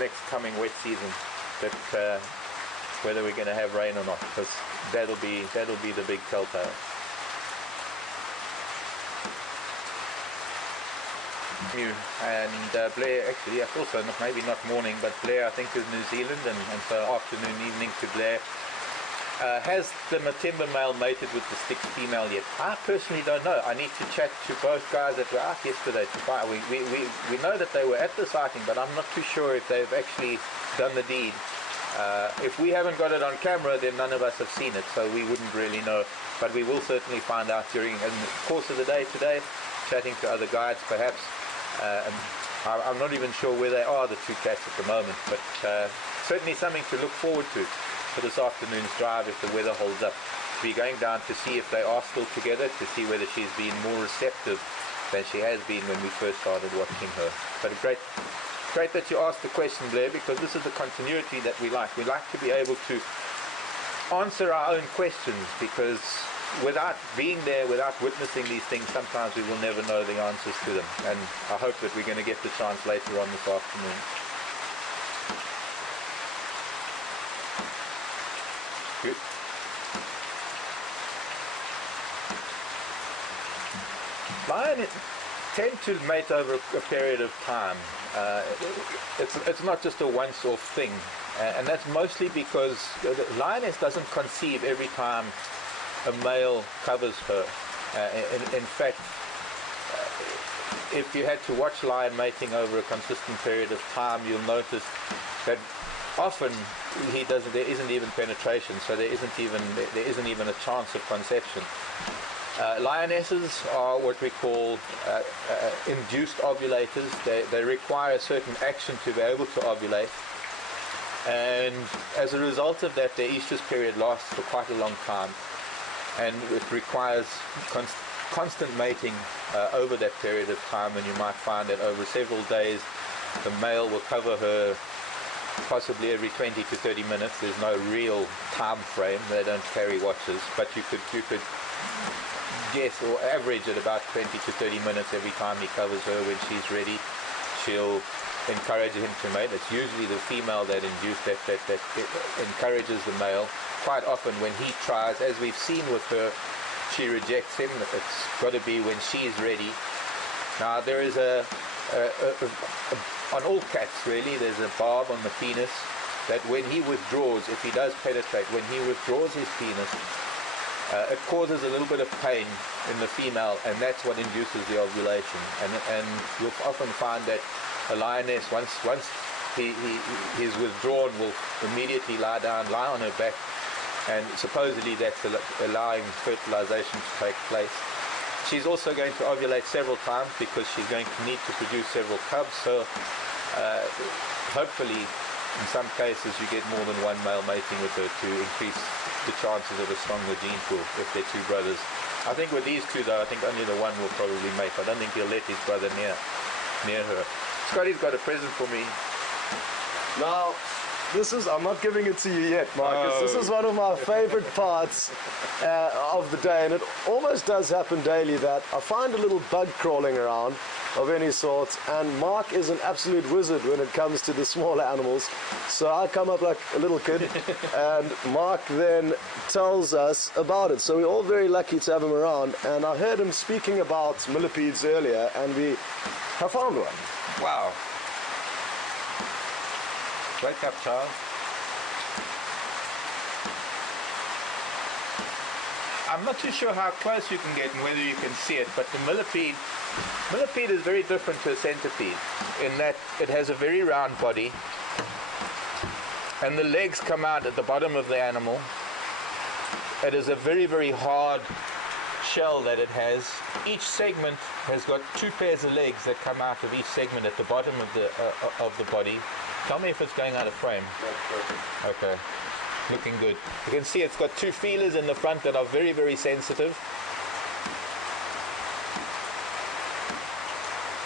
next coming wet season, that whether we're going to have rain or not, because that'll be the big telltale. And Blair, actually, I thought so, maybe not morning, but Blair, I think, is New Zealand, and so afternoon, evening to Blair. Has the Matemba male mated with the Styx female yet? I personally don't know. I need to chat to both guys that were out yesterday to find. We know that they were at the sighting, but I'm not too sure if they've actually done the deed. If we haven't got it on camera, then none of us have seen it, so we wouldn't really know. But we will certainly find out in the course of the day today, chatting to other guides perhaps. And I'm not even sure where they are, the two cats at the moment, but certainly something to look forward to for this afternoon's drive if the weather holds up. We're going down to see if they are still together, to see whether she's been more receptive than she has been when we first started watching her. But great that you asked the question, Blair, because this is the continuity that we like. We like to be able to answer our own questions, because without being there, without witnessing these things, sometimes we will never know the answers to them. And I hope that we're going to get the chance later on this afternoon. Good. Lions tend to mate over a period of time. It's not just a once-off thing, and that's mostly because the lioness doesn't conceive every time a male covers her. In fact, if you had to watch lion mating over a consistent period of time, you'll notice that often there isn't even penetration, so there isn't even a chance of conception. Lionesses are what we call induced ovulators. They require a certain action to be able to ovulate, and as a result of that, their estrus period lasts for quite a long time, and it requires constant mating over that period of time. And you might find that over several days the male will cover her possibly every 20 to 30 minutes. There's no real time frame. They don't carry watches, but you could guess or average at about 20 to 30 minutes every time he covers her. When she's ready, she'll encourage him to mate. It's usually the female that encourages the male. Quite often when he tries, as we've seen with her, she rejects him. It's got to be when she's ready. Now there is on all cats really, there's a barb on the penis that when he withdraws, if he does penetrate, when he withdraws his penis, it causes a little bit of pain in the female, and that's what induces the ovulation. And you'll often find that a lioness, once he's withdrawn, will immediately lie on her back, and supposedly that's allowing fertilization to take place. She's also going to ovulate several times because she's going to need to produce several cubs, so hopefully in some cases you get more than one male mating with her to increase the chances of a stronger gene pool if they're two brothers. I think with these two though, I think only the one will probably mate. I don't think he'll let his brother near her. Scotty's got a present for me. Now, I'm not giving it to you yet, Marcus. This is one of my favorite parts of the day, and it almost does happen daily that I find a little bug crawling around of any sort, and Mark is an absolute wizard when it comes to the smaller animals. So I come up like a little kid, and Mark then tells us about it. So we're all very lucky to have him around, and I heard him speaking about millipedes earlier, and we have found one. Wow. Wake up, child. I'm not too sure how close you can get and whether you can see it, but the millipede is very different to a centipede in that it has a very round body, and the legs come out at the bottom of the animal. It is a very, very hard shell that it has. Each segment has got two pairs of legs that come out of each segment at the bottom of the body. Tell me if it's going out of frame. Okay, looking good. You can see it's got two feelers in the front that are very, very sensitive.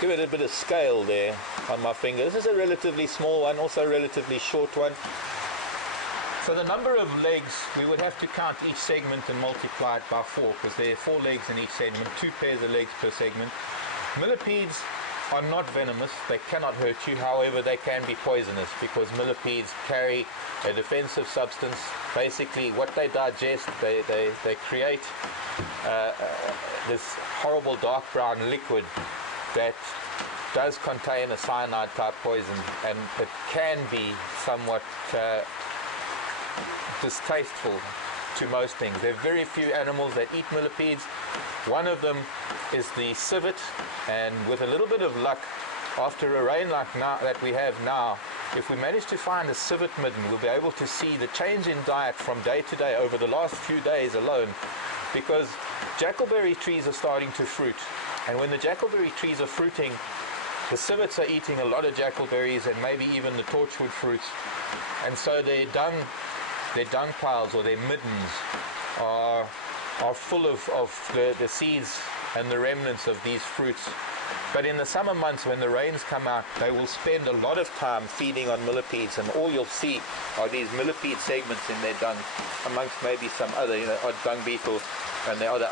Give it a bit of scale there on my finger. This is a relatively small one, also a relatively short one. So the number of legs, we would have to count each segment and multiply it by 4, because there are 4 legs in each segment, 2 pairs of legs per segment. Millipedes are not venomous. They cannot hurt you. However, they can be poisonous because millipedes carry a defensive substance. Basically, what they digest, they create this horrible dark brown liquid that does contain a cyanide type poison, and it can be somewhat distasteful to most things. There are very few animals that eat millipedes. One of them is the civet, and with a little bit of luck, after a rain like now that we have now, if we manage to find a civet midden, we'll be able to see the change in diet from day to day over the last few days alone, because jackalberry trees are starting to fruit, and when the jackalberry trees are fruiting, the civets are eating a lot of jackalberries and maybe even the torchwood fruits, and so their dung piles or their middens are full of the seeds and the remnants of these fruits. But in the summer months when the rains come out, they will spend a lot of time feeding on millipedes, and all you'll see are these millipede segments in their dung, amongst maybe some other odd dung beetle and the other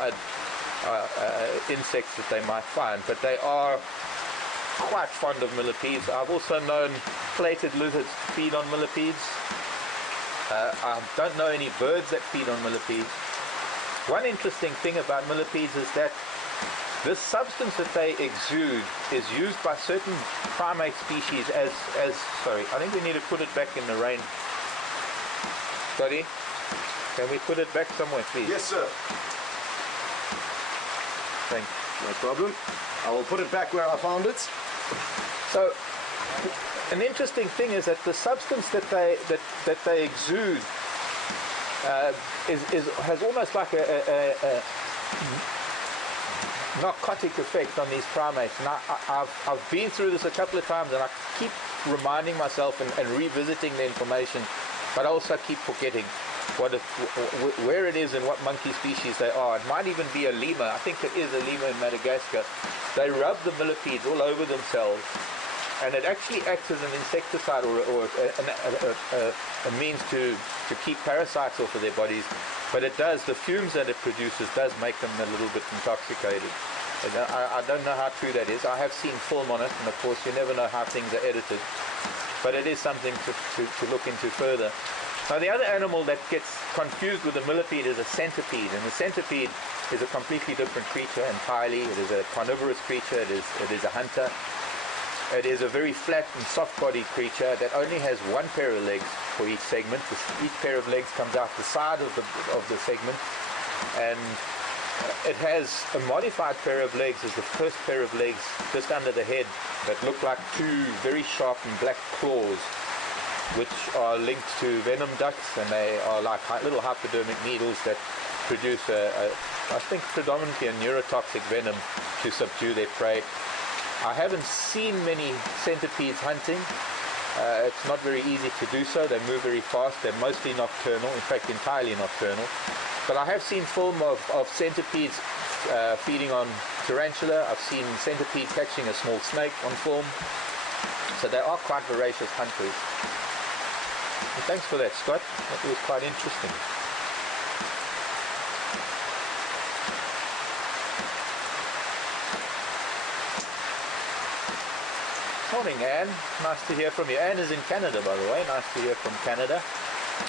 insects that they might find. But they are quite fond of millipedes. I've also known plated lizards feed on millipedes. I don't know any birds that feed on millipedes. One interesting thing about millipedes is that this substance that they exude is used by certain primate species as sorry, I think we need to put it back in the rain. Buddy, can we put it back somewhere, please? Yes, sir. Thanks. No problem. I will put it back where I found it. So, an interesting thing is that the substance that they exude has almost like a narcotic effect on these primates. And I've been through this a couple of times, and I keep reminding myself and revisiting the information, but I also keep forgetting where it is and what monkey species they are. It might even be a lemur. I think it is a lemur in Madagascar. They rub the millipedes all over themselves, and it actually acts as an insecticide or a means to keep parasites off of their bodies. But it does, the fumes that it produces does make them a little bit intoxicated. And I don't know how true that is. I have seen film on it, and of course you never know how things are edited. But it is something to look into further. Now the other animal that gets confused with the millipede is a centipede, and the centipede is a completely different creature entirely. It is a carnivorous creature, it is a hunter. It is a very flat and soft-bodied creature that only has one pair of legs for each segment. Each pair of legs comes out the side of the segment, and it has a modified pair of legs as the first pair of legs just under the head that look like two very sharp and black claws, which are linked to venom ducts, and they are like little hypodermic needles that produce I think predominantly a neurotoxic venom to subdue their prey. I haven't seen many centipedes hunting. It's not very easy to do so. They move very fast. They're mostly nocturnal, in fact entirely nocturnal. But I have seen film of centipedes feeding on tarantula. I've seen centipede catching a small snake on film. So they are quite voracious hunters. And thanks for that, Scott. That was quite interesting. Morning, Anne. Nice to hear from you. Anne is in Canada, by the way. Nice to hear from Canada.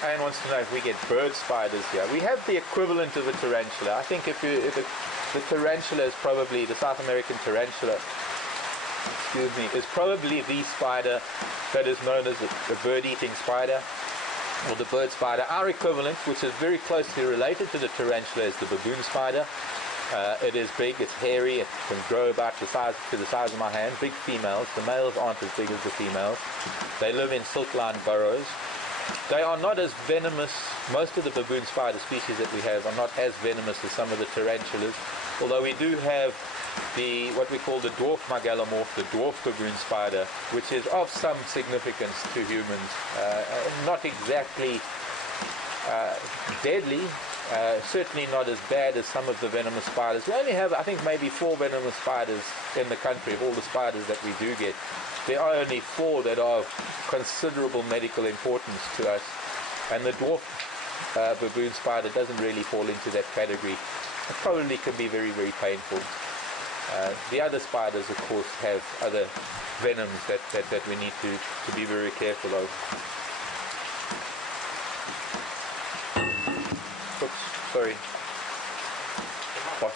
Anne wants to know if we get bird spiders here. We have the equivalent of a tarantula. I think the tarantula is probably, the South American tarantula, excuse me, is probably the spider that is known as the bird-eating spider, or the bird spider. Our equivalent, which is very closely related to the tarantula, is the baboon spider. It is big, it's hairy, it can grow about to the size of my hand. Big females. The males aren't as big as the females. They live in silk-lined burrows. They are not as venomous. Most of the baboon spider species that we have are not as venomous as some of the tarantulas, although we do have what we call the dwarf megalomorph, the dwarf baboon spider, which is of some significance to humans. Not exactly deadly, certainly not as bad as some of the venomous spiders. We only have, I think, maybe 4 venomous spiders in the country. Of all the spiders that we do get, there are only 4 that are of considerable medical importance to us, and the dwarf baboon spider doesn't really fall into that category. It probably can be very, very painful. The other spiders, of course, have other venoms that we need to be very careful of. Oops, sorry. What?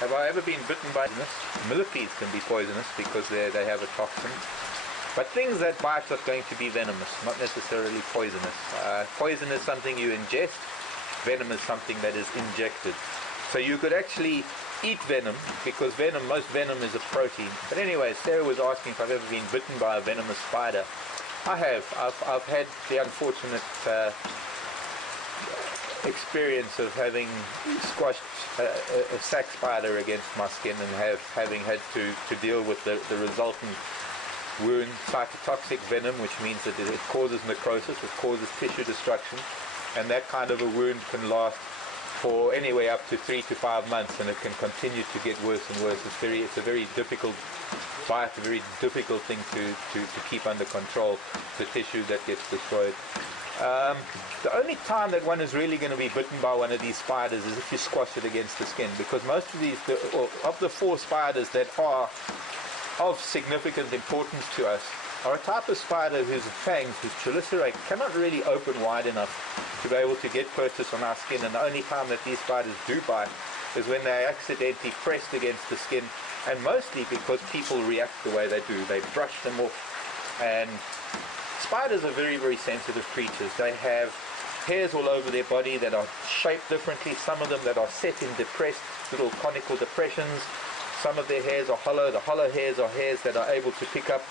Have I ever been bitten by this? Millipedes can be poisonous because they have a toxin. But things that bite are going to be venomous, not necessarily poisonous. Poison is something you ingest. Venom is something that is injected. So you could actually eat venom, because most venom is a protein. But anyway, Sarah was asking if I've ever been bitten by a venomous spider. I have. I've had the unfortunate experience of having squashed a sac spider against my skin and having had to deal with the resultant wound, cytotoxic venom, which means that it causes necrosis, it causes tissue destruction, and that kind of a wound can last for anywhere up to 3 to 5 months, and it can continue to get worse and worse. It's a very difficult bite, a very difficult thing to keep under control, the tissue that gets destroyed. The only time that one is really going to be bitten by one of these spiders is if you squash it against the skin, because most of these, of the 4 spiders that are of significant importance to us, are a type of spider whose fangs, whose chelicerae, cannot really open wide enough to be able to get purchase on our skin, and the only time that these spiders do bite is when they're accidentally pressed against the skin, and mostly because people react the way they do. They brush them off, and spiders are very, very sensitive creatures. They have hairs all over their body that are shaped differently, some of them that are set in depressed little conical depressions. Some of their hairs are hollow. The hollow hairs are hairs that are able to pick up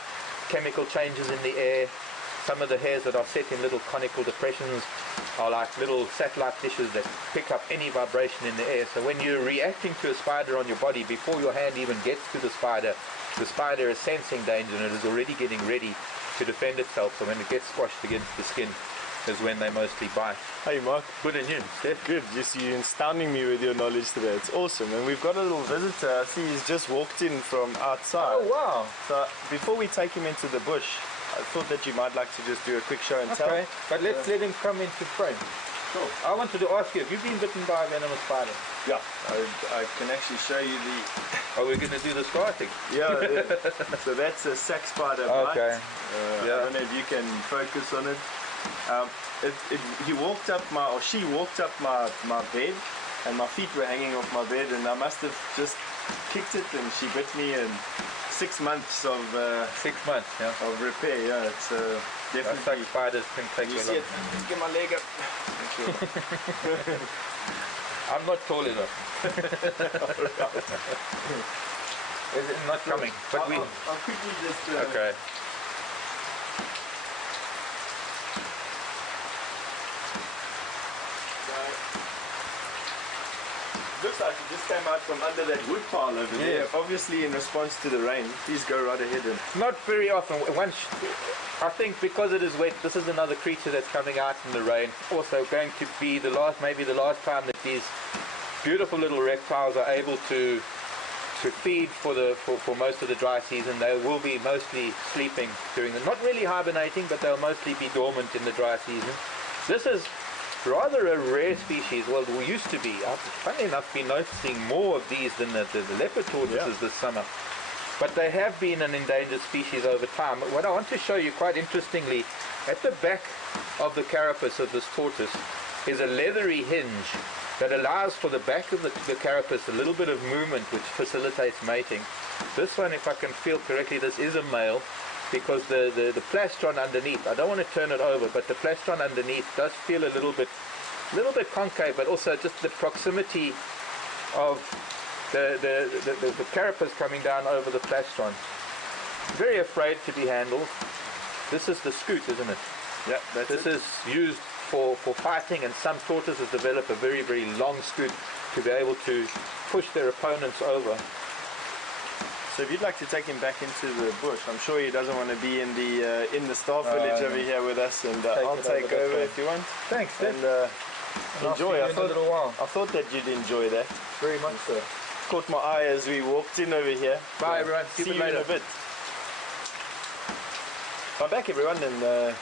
chemical changes in the air. Some of the hairs that are set in little conical depressions are like little satellite dishes that pick up any vibration in the air. So when you're reacting to a spider on your body, before your hand even gets to the spider is sensing danger and it is already getting ready to defend itself. So when it gets squashed against the skin is when they mostly bite. Hey Mark. Good, and you, Steph? Good. You're astounding me with your knowledge today. It's awesome. And we've got a little visitor. I see he's just walked in from outside. Oh wow. So before we take him into the bush, I thought that you might like to just do a quick show and tell. Okay, but let's let him come into frame. Sure. I wanted to ask you, have you been bitten by a venomous spider? Yeah, I can actually show you the... Are we going to do the starting? Yeah, yeah. So that's a sac spider bite. Okay. I don't know if you can focus on it. She walked up my bed, and my feet were hanging off my bed, and I must have just kicked it, and she bit me in 6 months of 6 months, yeah. of repair. Yeah, it's definitely. Like spiders can take You a see long. it? Let's get my leg up. Thank you. I'm not tall enough. Is it not coming? But I'll quickly just. Okay. Looks like it just came out from under that wood pile over there. Obviously in response to the rain. Please go right ahead and... Not very often. I think because it is wet, this is another creature that's coming out in the rain. Also going to be maybe the last time that these beautiful little reptiles are able to feed for most of the dry season. They will be mostly sleeping during not really hibernating, but they'll mostly be dormant in the dry season. This is rather a rare species. Well, we used to be. I've, funny enough, been noticing more of these than the leopard tortoises this summer. But they have been an endangered species over time. But what I want to show you, quite interestingly, at the back of the carapace of this tortoise is a leathery hinge that allows for the back of the carapace a little bit of movement, which facilitates mating. This one, if I can feel correctly, this is a male, because the plastron underneath, I don't want to turn it over, but the plastron underneath does feel a little bit concave, but also just the proximity of the carapace coming down over the plastron. Very afraid to be handled. This is the scoot, isn't it? Yeah, This is used for fighting, and some tortoises develop a very, very long scoot to be able to push their opponents over. So if you'd like to take him back into the bush, I'm sure he doesn't want to be in the staff village over here with us, and I'll take over if you want. Thanks, and enjoy. I thought that you'd enjoy that. Very much so. Caught my eye as we walked in over here. Bye everyone. See you in a bit. I'm back everyone, and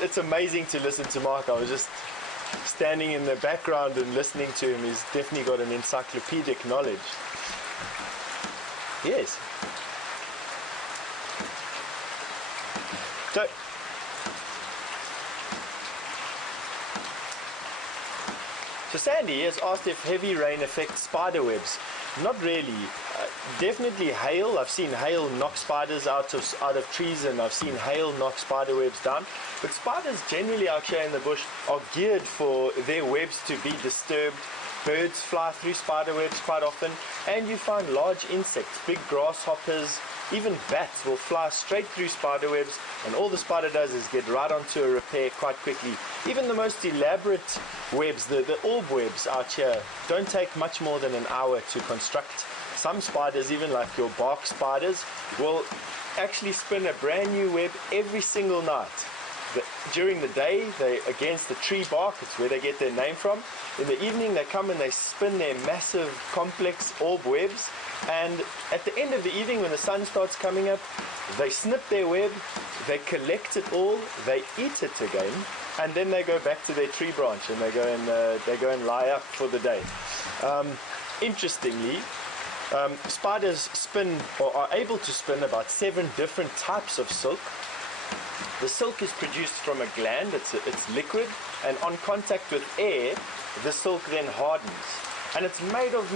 it's amazing to listen to Mark. I was just standing in the background and listening to him. He's definitely got an encyclopedic knowledge. Yes. So Sandy has asked if heavy rain affects spider webs. Not really. Definitely hail. I've seen hail knock spiders out of trees, and I've seen hail knock spider webs down. But spiders generally out here in the bush are geared for their webs to be disturbed. Birds fly through spider webs quite often, and you find large insects, big grasshoppers, even bats will fly straight through spider webs, and all the spider does is get right onto a repair quite quickly. Even the most elaborate webs, the orb webs out here, don't take much more than an hour to construct. Some spiders, even like your bark spiders, will actually spin a brand new web every single night. During the day, they against the tree bark, it's where they get their name from. In the evening, they come and they spin their massive, complex orb webs. And at the end of the evening, when the sun starts coming up, they snip their web, they collect it all, they eat it again, and then they go back to their tree branch and they go and lie up for the day. Interestingly, spiders spin, or are able to spin, about 7 different types of silk. The silk is produced from a gland. It's liquid, and on contact with air, the silk then hardens. And it's made of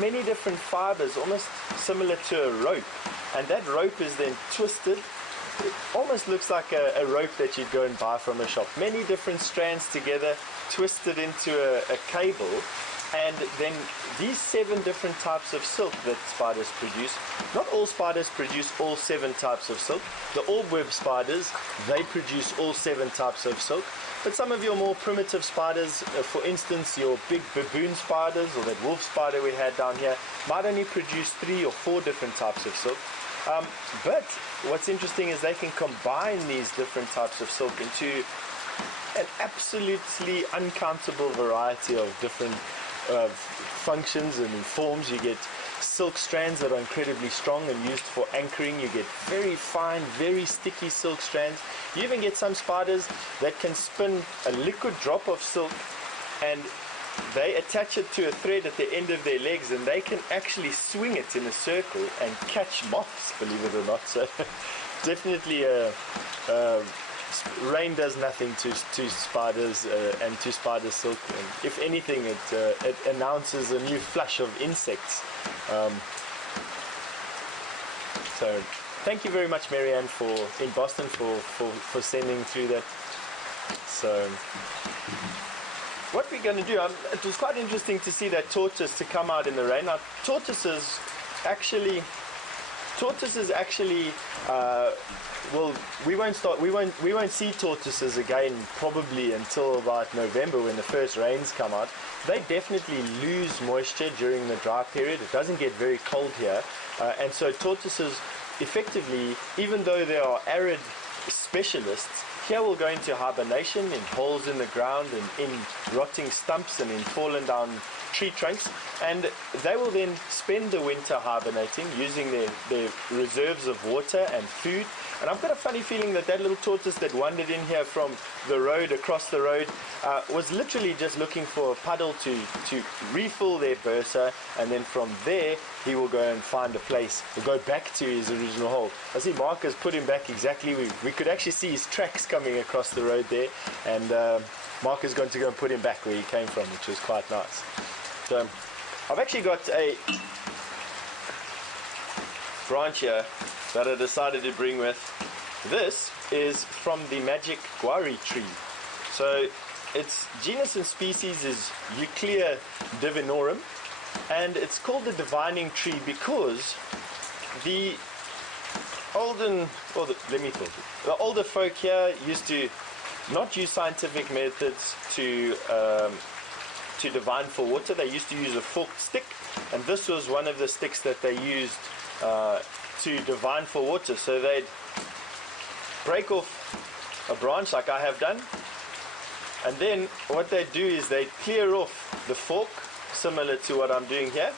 many different fibers, almost similar to a rope. And that rope is then twisted. It almost looks like a rope that you'd go and buy from a shop. Many different strands together, twisted into a cable. And then these 7 different types of silk that spiders produce, not all spiders produce all 7 types of silk. The orb web spiders, they produce all 7 types of silk. But some of your more primitive spiders, for instance, your big baboon spiders or that wolf spider we had down here, might only produce 3 or 4 different types of silk. But what's interesting is they can combine these different types of silk into an absolutely uncountable variety of different functions and forms. You get silk strands that are incredibly strong and used for anchoring. You get very fine, very sticky silk strands. You even get some spiders that can spin a liquid drop of silk, and they attach it to a thread at the end of their legs, and they can actually swing it in a circle and catch moths, believe it or not. So definitely rain does nothing to spiders and to spider silk, and if anything it announces a new flush of insects. So thank you very much, Marianne, in Boston for sending through that. So what we're going to do, it was quite interesting to see that tortoise to come out in the rain. Now tortoises actually well, we won't see tortoises again probably until about November, when the first rains come out. They definitely lose moisture during the dry period. It doesn't get very cold here, and so tortoises effectively, even though they are arid specialists, here will go into hibernation in holes in the ground and in rotting stumps and in fallen down tree trunks, and they will then spend the winter hibernating, using their reserves of water and food. And I've got a funny feeling that little tortoise that wandered in here from the road, across the road, was literally just looking for a puddle to refill their bursa, and then from there he will go and find a place to go back to his original hole. I see Mark has put him back exactly. We could actually see his tracks coming across the road there, and Mark is going to go and put him back where he came from, which was quite nice. So I've actually got a branch here that I decided to bring with. This is from the magic guari tree. So its genus and species is Euclea divinorum, and it's called the divining tree because the older folk here used to not use scientific methods to divine for water. They used to use a forked stick, and this was one of the sticks that they used to divine for water. So they'd break off a branch like I have done, and then what they do is they clear off the fork, similar to what I'm doing here.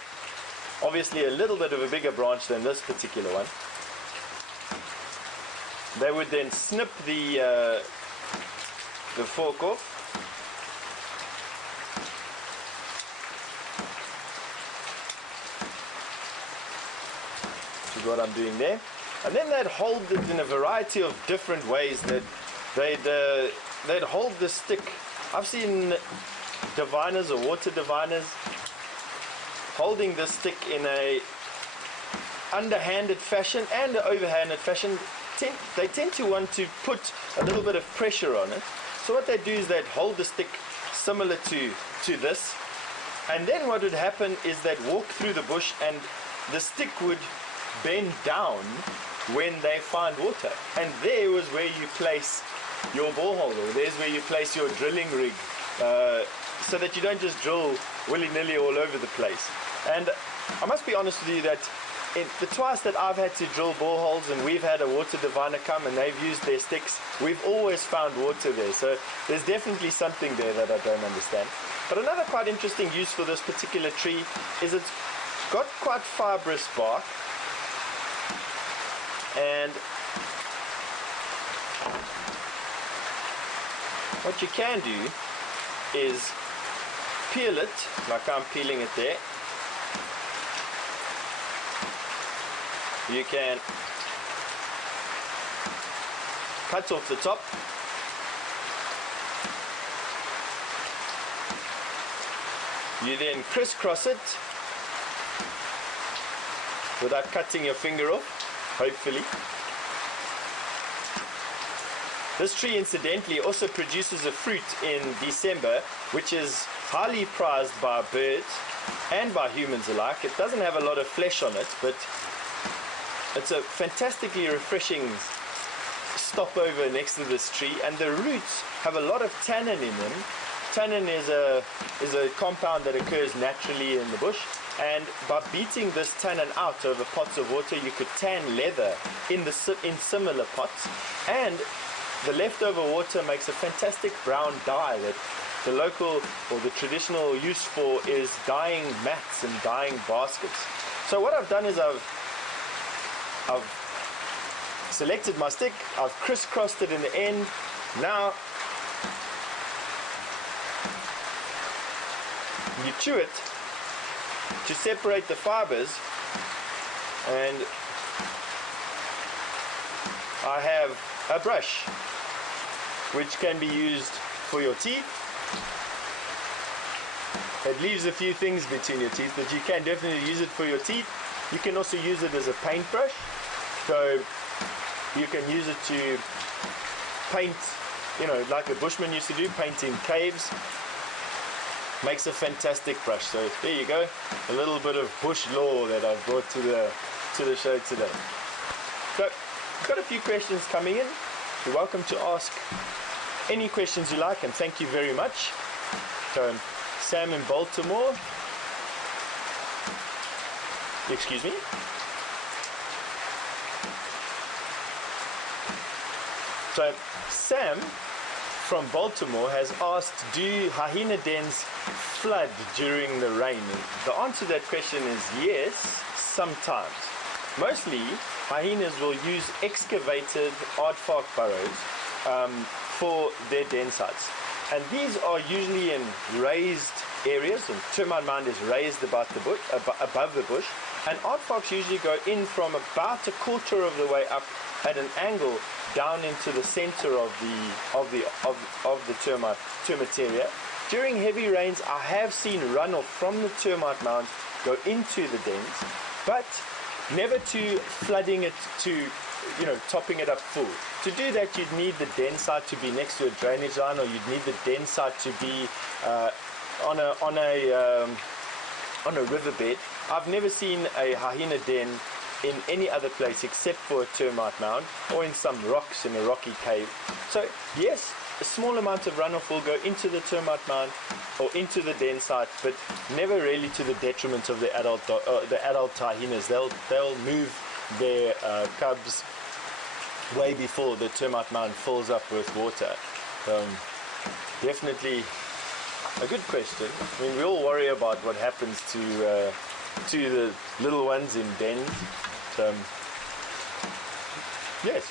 Obviously a little bit of a bigger branch than this particular one. They would then snip the fork off, is what I'm doing there. And then they'd hold it in a variety of different ways. They'd hold the stick. I've seen diviners or water diviners holding the stick in a underhanded fashion and an overhanded fashion. They tend to want to put a little bit of pressure on it. So what they do is they'd hold the stick similar to this, and then what would happen is they'd walk through the bush and the stick would bend down when they find water, and there was where you place your borehole, or there's where you place your drilling rig, so that you don't just drill willy-nilly all over the place. And I must be honest with you that the twice that I've had to drill boreholes and we've had a water diviner come and they've used their sticks, we've always found water there. So there's definitely something there that I don't understand. But another quite interesting use for this particular tree is it's got quite fibrous bark, and what you can do is peel it like I'm peeling it there. You can cut off the top, you then crisscross it without cutting your finger off, hopefully. This tree incidentally also produces a fruit in December which is highly prized by birds and by humans alike. It doesn't have a lot of flesh on it, but it's a fantastically refreshing stopover next to this tree, and the roots have a lot of tannin in them. Tannin is a compound that occurs naturally in the bush, and by beating this tannin out over pots of water, you could tan leather in similar pots, and the leftover water makes a fantastic brown dye that the local or the traditional use for is dyeing mats and dyeing baskets. So what I've done is I've selected my stick, I've crisscrossed it in the end. Now you chew it to separate the fibers, and I have a brush which can be used for your teeth. It leaves a few things between your teeth, but you can definitely use it for your teeth. You can also use it as a paintbrush, so you can use it to paint, you know, like the Bushmen used to do, painting caves. Makes a fantastic brush. So there you go, a little bit of bush lore that I've brought to the show today. So I've got a few questions coming in. You're welcome to ask any questions you like, and thank you very much. So Sam in Baltimore. Excuse me. So Sam from Baltimore has asked, do hyena dens flood during the rain? And the answer to that question is yes, sometimes. Mostly hyenas will use excavated aardvark burrows for their den sites, and these are usually in raised areas, and termite mound is raised above the bush, and aardvarks usually go in from about a quarter of the way up at an angle down into the center of the termite area. During heavy rains, I have seen runoff from the termite mound go into the dens, but never to flooding it to, you know, topping it up full. To do that, you'd need the den site to be next to a drainage line, or you'd need the den site to be on a riverbed. I've never seen a hyena den in any other place except for a termite mound or in some rocks in a rocky cave. So yes, a small amount of runoff will go into the termite mound or into the den site, but never really to the detriment of the adult hyenas. They'll move their cubs way before the termite mound fills up with water. Definitely a good question. I mean, we all worry about what happens to the little ones in dens. Yes.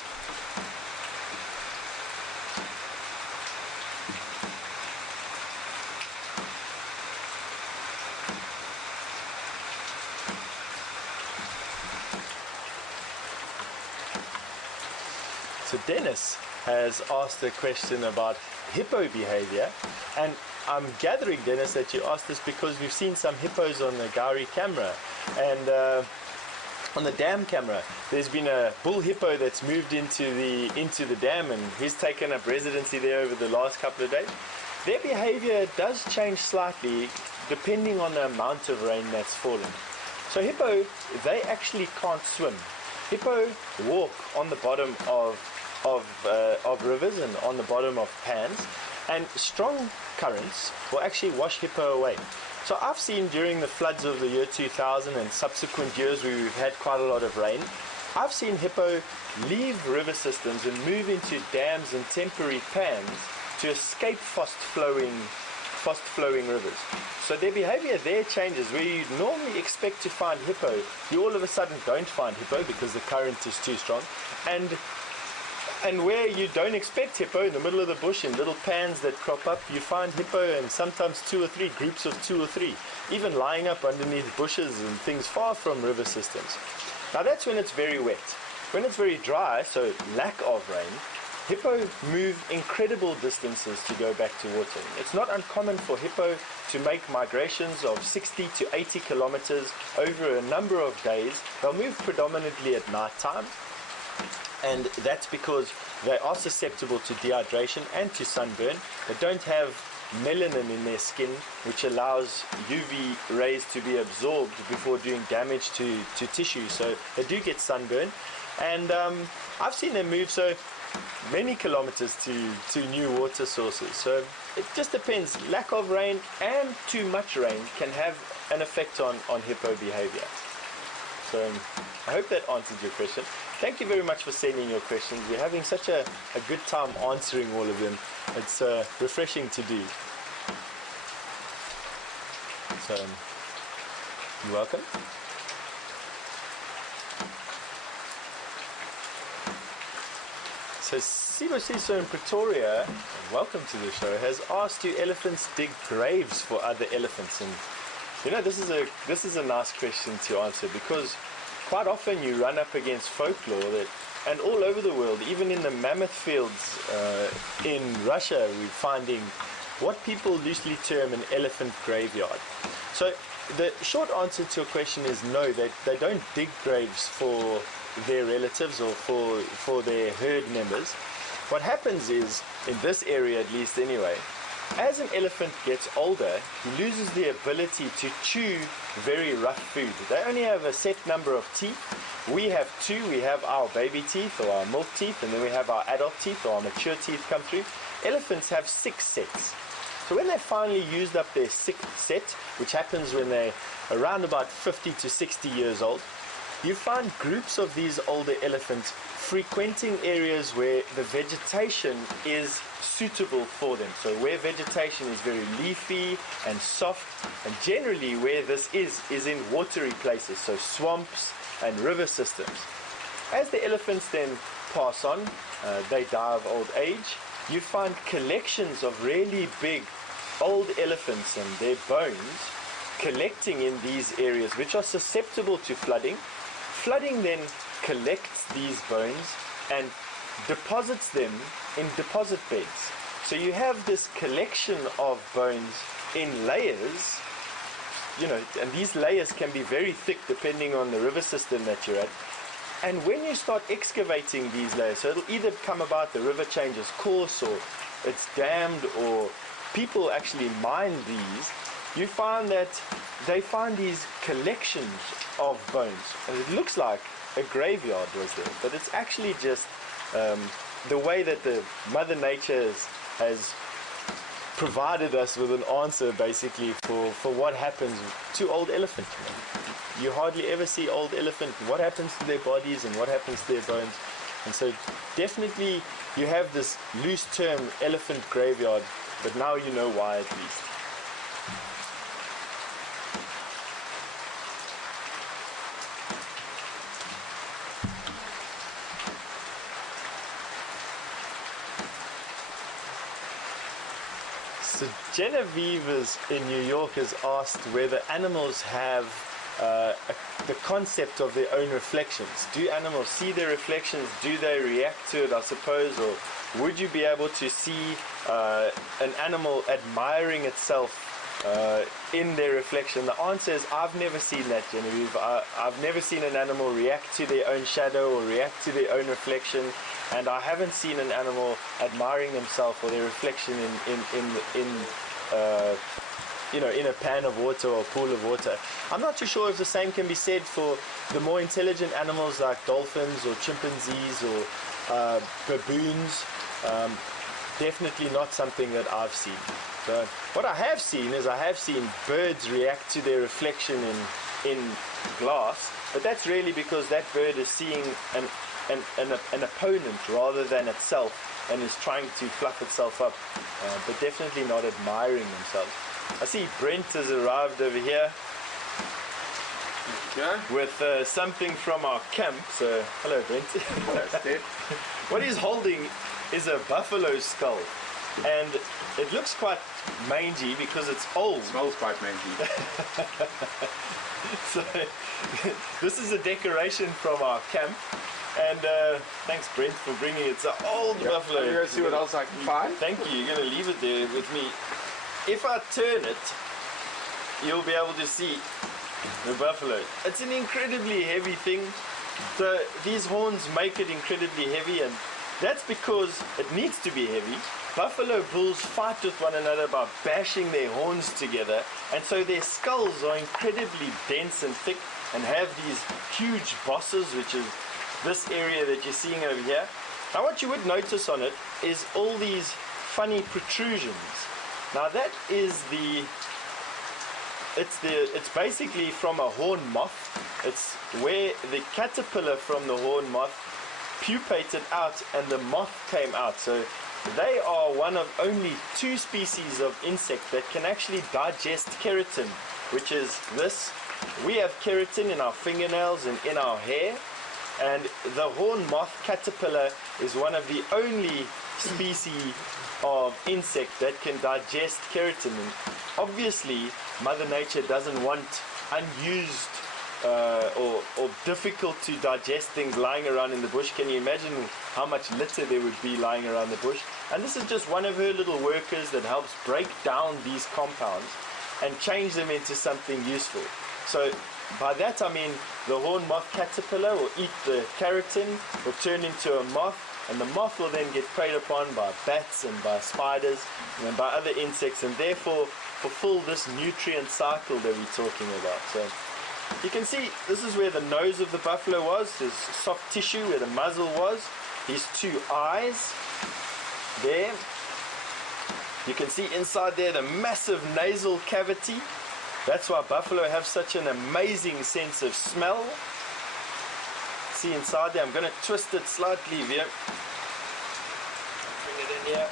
So Dennis has asked a question about hippo behavior, and I'm gathering, Dennis, that you asked this because we've seen some hippos on the Gowrie camera, and on the dam camera there's been a bull hippo that's moved into the dam, and he's taken up residency there over the last couple of days. Their behavior does change slightly depending on the amount of rain that's fallen. So hippo, they actually can't swim. Hippo walk on the bottom of rivers and on the bottom of pans, and strong currents will actually wash hippo away. So I've seen during the floods of the year 2000 and subsequent years where we've had quite a lot of rain, I've seen hippo leave river systems and move into dams and temporary pans to escape fast-flowing rivers. So their behavior there changes. Where you normally expect to find hippo, you all of a sudden don't find hippo because the current is too strong. And where you don't expect hippo, in the middle of the bush, in little pans that crop up, you find hippo, and sometimes 2 or 3 groups of 2 or 3, even lying up underneath bushes and things far from river systems. Now that's when it's very wet. When it's very dry, so lack of rain, hippo move incredible distances to go back to water. It's not uncommon for hippo to make migrations of 60 to 80 kilometers over a number of days. They'll move predominantly at night time, and that's because they are susceptible to dehydration and to sunburn. They don't have melanin in their skin, which allows UV rays to be absorbed before doing damage to tissue, so they do get sunburn. And I've seen them move so many kilometers to new water sources. So it just depends. Lack of rain and too much rain can have an effect on hippo behavior. So I hope that answered your question. Thank you very much for sending your questions. We're having such a good time answering all of them. It's refreshing to do. So you're welcome. So Sibo in Pretoria, welcome to the show, has asked, do elephants dig graves for other elephants? And you know, this is a nice question to answer, because quite often you run up against folklore that, and all over the world, even in the mammoth fields in Russia, we're finding what people loosely term an elephant graveyard. So the short answer to your question is no, they don't dig graves for their relatives or for their herd members. What happens is, in this area at least anyway, as an elephant gets older, he loses the ability to chew very rough food. They only have a set number of teeth. We have 2. We have our baby teeth or our milk teeth, and then we have our adult teeth or our mature teeth come through. Elephants have 6 sets. So when they finally used up their 6th set, which happens when they're around about 50 to 60 years old, you find groups of these older elephants frequenting areas where the vegetation is suitable for them. So where vegetation is very leafy and soft, and generally where this is in watery places, so swamps and river systems. As the elephants then pass on, they die of old age, you find collections of really big old elephants and their bones collecting in these areas which are susceptible to flooding. Flooding then collects these bones and deposits them in deposit beds. So you have this collection of bones in layers, you know, and these layers can be very thick depending on the river system that you're at. And when you start excavating these layers, so it'll either come about the river changes course, or it's dammed, or people actually mine these, you find that they find these collections of bones, and it looks like a graveyard was there, but it's actually just the way that the Mother Nature has provided us with an answer basically for what happens to old elephant. You hardly ever see old elephant, what happens to their bodies and what happens to their bones. And so definitely you have this loose term elephant graveyard, but now you know why at least. So Genevieve in New York has asked whether animals have the concept of their own reflections. Do animals see their reflections? Do they react to it, I suppose? Or would you be able to see an animal admiring itself in their reflection? The answer is I've never seen that, Genevieve. I've never seen an animal react to their own shadow or react to their own reflection, and I haven't seen an animal admiring themselves or their reflection in a pan of water or a pool of water. I'm not too sure if the same can be said for the more intelligent animals like dolphins or chimpanzees or baboons. Definitely not something that I've seen. So what I have seen is I have seen birds react to their reflection in glass, but that's really because that bird is seeing an opponent rather than itself and is trying to fluff itself up, but definitely not admiring themselves. I see Brent has arrived over here with something from our camp. So hello, Brent. Hello, Steve. What he's holding is a buffalo skull, and it looks quite mangy because it's old. It smells quite mangy. So this is a decoration from our camp, and thanks, Brent, for bringing it. It's an old buffalo. You guys see what else I can find? Thank you. You're going to leave it there with me. If I turn it, you'll be able to see the buffalo. It's an incredibly heavy thing. So these horns make it incredibly heavy, and that's because it needs to be heavy. Buffalo bulls fight with one another by bashing their horns together, and so their skulls are incredibly dense and thick and have these huge bosses, which is this area that you're seeing over here. Now what you would notice on it is all these funny protrusions. Now that is it's basically from a horn moth. It's where the caterpillar from the horn moth pupated out and the moth came out. So they are one of only 2 species of insect that can actually digest keratin, which is this. We have keratin in our fingernails and in our hair, and the horn moth caterpillar is one of the only species of insect that can digest keratin. And obviously Mother Nature doesn't want unused or difficult to digest things lying around in the bush. Can you imagine how much litter there would be lying around the bush? And this is just one of her little workers that helps break down these compounds and change them into something useful. So by that I mean the horn moth caterpillar will eat the keratin, will turn into a moth, and the moth will then get preyed upon by bats and by spiders and by other insects, and therefore fulfill this nutrient cycle that we're talking about. So you can see this is where the nose of the buffalo was. There's soft tissue where the muzzle was. His 2 eyes there. You can see inside there the massive nasal cavity. That's why buffalo have such an amazing sense of smell. See inside there, I'm going to twist it slightly here. Bring it in here.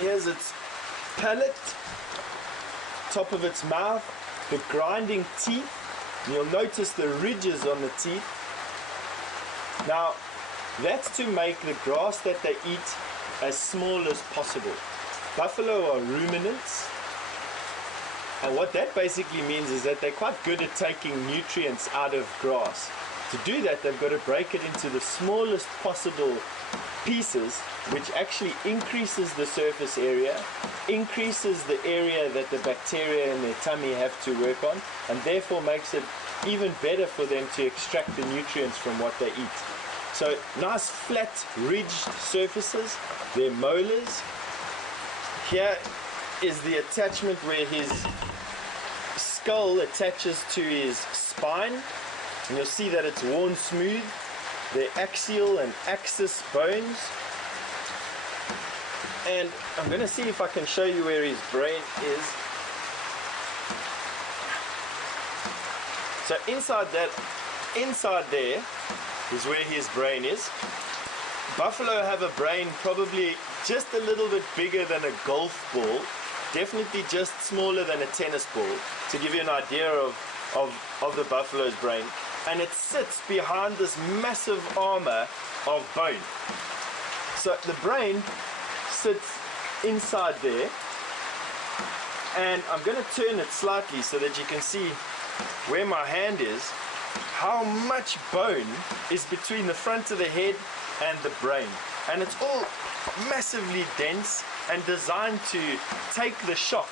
Here's its palate, top of its mouth, the grinding teeth. You'll notice the ridges on the teeth. Now, that's to make the grass that they eat as small as possible. Buffalo are ruminants, and what that basically means is that they're quite good at taking nutrients out of grass. To do that, they've got to break it into the smallest possible pieces, which actually increases the surface area, increases the area that the bacteria in their tummy have to work on, and therefore makes it even better for them to extract the nutrients from what they eat. So nice flat ridged surfaces, their molars. Here is the attachment where his skull attaches to his spine, and you'll see that it's worn smooth. The axial and axis bones. And I'm going to see if I can show you where his brain is. So inside there is where his brain is. Buffalo have a brain probably just a little bit bigger than a golf ball, definitely just smaller than a tennis ball, to give you an idea of the buffalo's brain. And it sits behind this massive armor of bone. So the brain sits inside there, And I'm going to turn it slightly so that you can see where my hand is, how much bone is between the front of the head and the brain. And it's all massively dense and designed to take the shock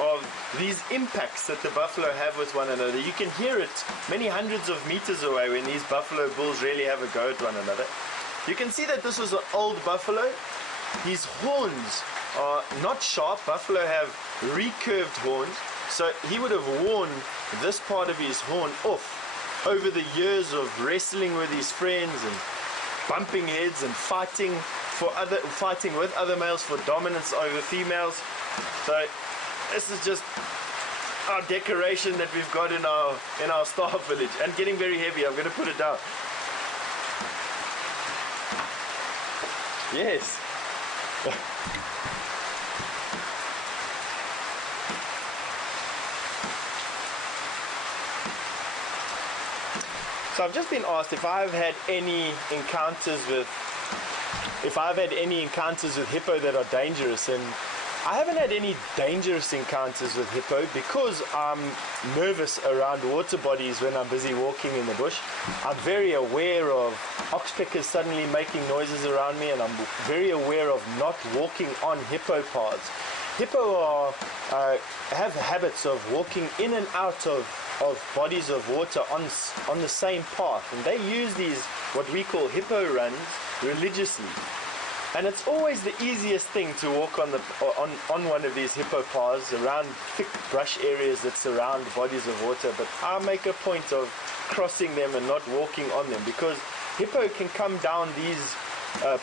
of these impacts that the buffalo have with one another. You can hear it many hundreds of meters away when these buffalo bulls really have a go at one another. You can see that this was an old buffalo. His horns are not sharp. Buffalo have recurved horns, so he would have worn this part of his horn off over the years of wrestling with his friends and bumping heads and fighting with other males for dominance over females. So this is just our decoration that we've got in our staff village, and getting very heavy. I'm going to put it down. Yes. So I've just been asked if I've had any encounters with hippo that are dangerous, and I haven't had any dangerous encounters with hippo because I'm nervous around water bodies when I'm busy walking in the bush. I'm very aware of oxpeckers suddenly making noises around me, and I'm very aware of not walking on hippo paths. Hippo have habits of walking in and out of bodies of water on the same path, and they use these what we call hippo runs religiously. And it's always the easiest thing to walk on one of these hippo paths around thick brush areas that surround bodies of water, but I make a point of crossing them and not walking on them, because hippo can come down these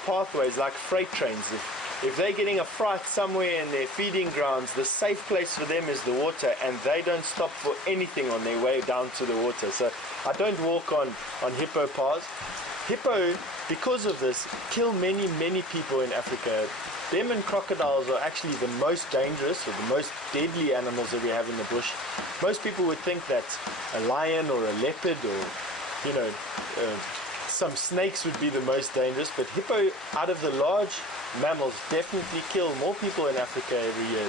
pathways like freight trains. If they're getting a fright somewhere in their feeding grounds, the safe place for them is the water, and they don't stop for anything on their way down to the water. So I don't walk on hippo paths. Hippo, because of this, kill many people in Africa. Them and crocodiles are actually the most dangerous or the most deadly animals that we have in the bush. Most people would think that a lion or a leopard or, some snakes would be the most dangerous, but hippo, out of the large mammals, definitely kill more people in Africa every year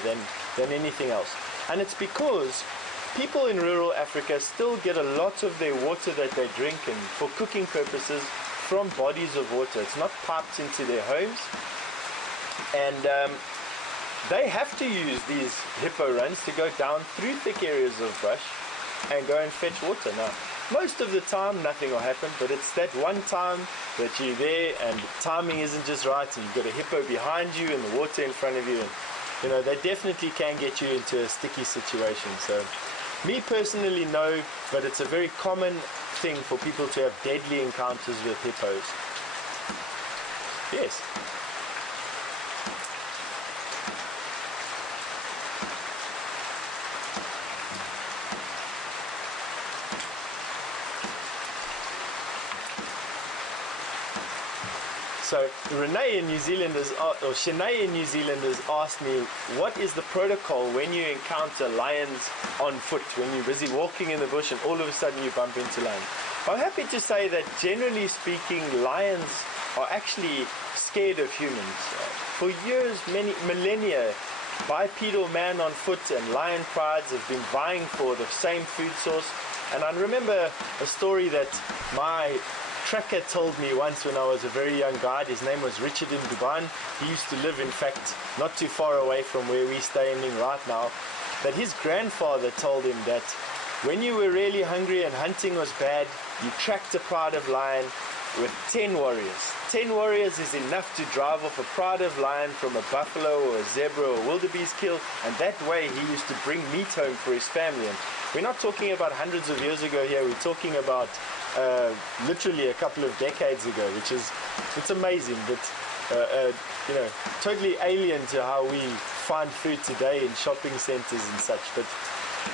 than anything else. And it's because people in rural Africa still get a lot of their water that they drink and for cooking purposes from bodies of water. It's not piped into their homes, and they have to use these hippo runs to go down through thick areas of brush and go and fetch water. Now, most of the time nothing will happen, but it's that one time that you're there and timing isn't just right, and you've got a hippo behind you and the water in front of you, and they definitely can get you into a sticky situation. So me personally, no, but it's a very common thing for people to have deadly encounters with hippos. Yes. So Renee in New Zealand Shanae in New Zealand has asked me, what is the protocol when you encounter lions on foot, when you're busy walking in the bush and all of a sudden you bump into lions? I'm happy to say that generally speaking, lions are actually scared of humans. For years, many millennia, bipedal man on foot and lion prides have been vying for the same food source. And I remember a story that my tracker told me once when I was a very young guide. His name was Richard in Dubai. He used to live, in fact, not too far away from where we're standing right now. That his grandfather told him that when you were really hungry and hunting was bad, you tracked a pride of lion with 10 warriors. 10 warriors is enough to drive off a pride of lion from a buffalo or a zebra or wildebeest kill, and that way he used to bring meat home for his family. And we're not talking about hundreds of years ago here, we're talking about literally a couple of decades ago, it's amazing, but totally alien to how we find food today in shopping centers and such. But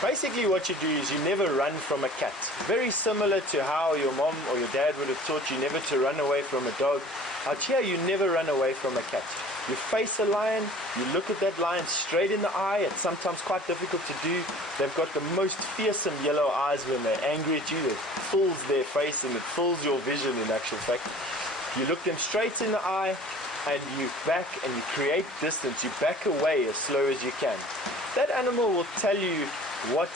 basically what you do is you never run from a cat. Very similar to how your mom or your dad would have taught you never to run away from a dog. Out here you never run away from a cat. You face a lion, you look at that lion straight in the eye. It's sometimes quite difficult to do. They've got the most fearsome yellow eyes when they're angry at you. It fools their face and it fools your vision in actual fact. You look them straight in the eye, and you back and you create distance, you back away as slow as you can. That animal will tell you what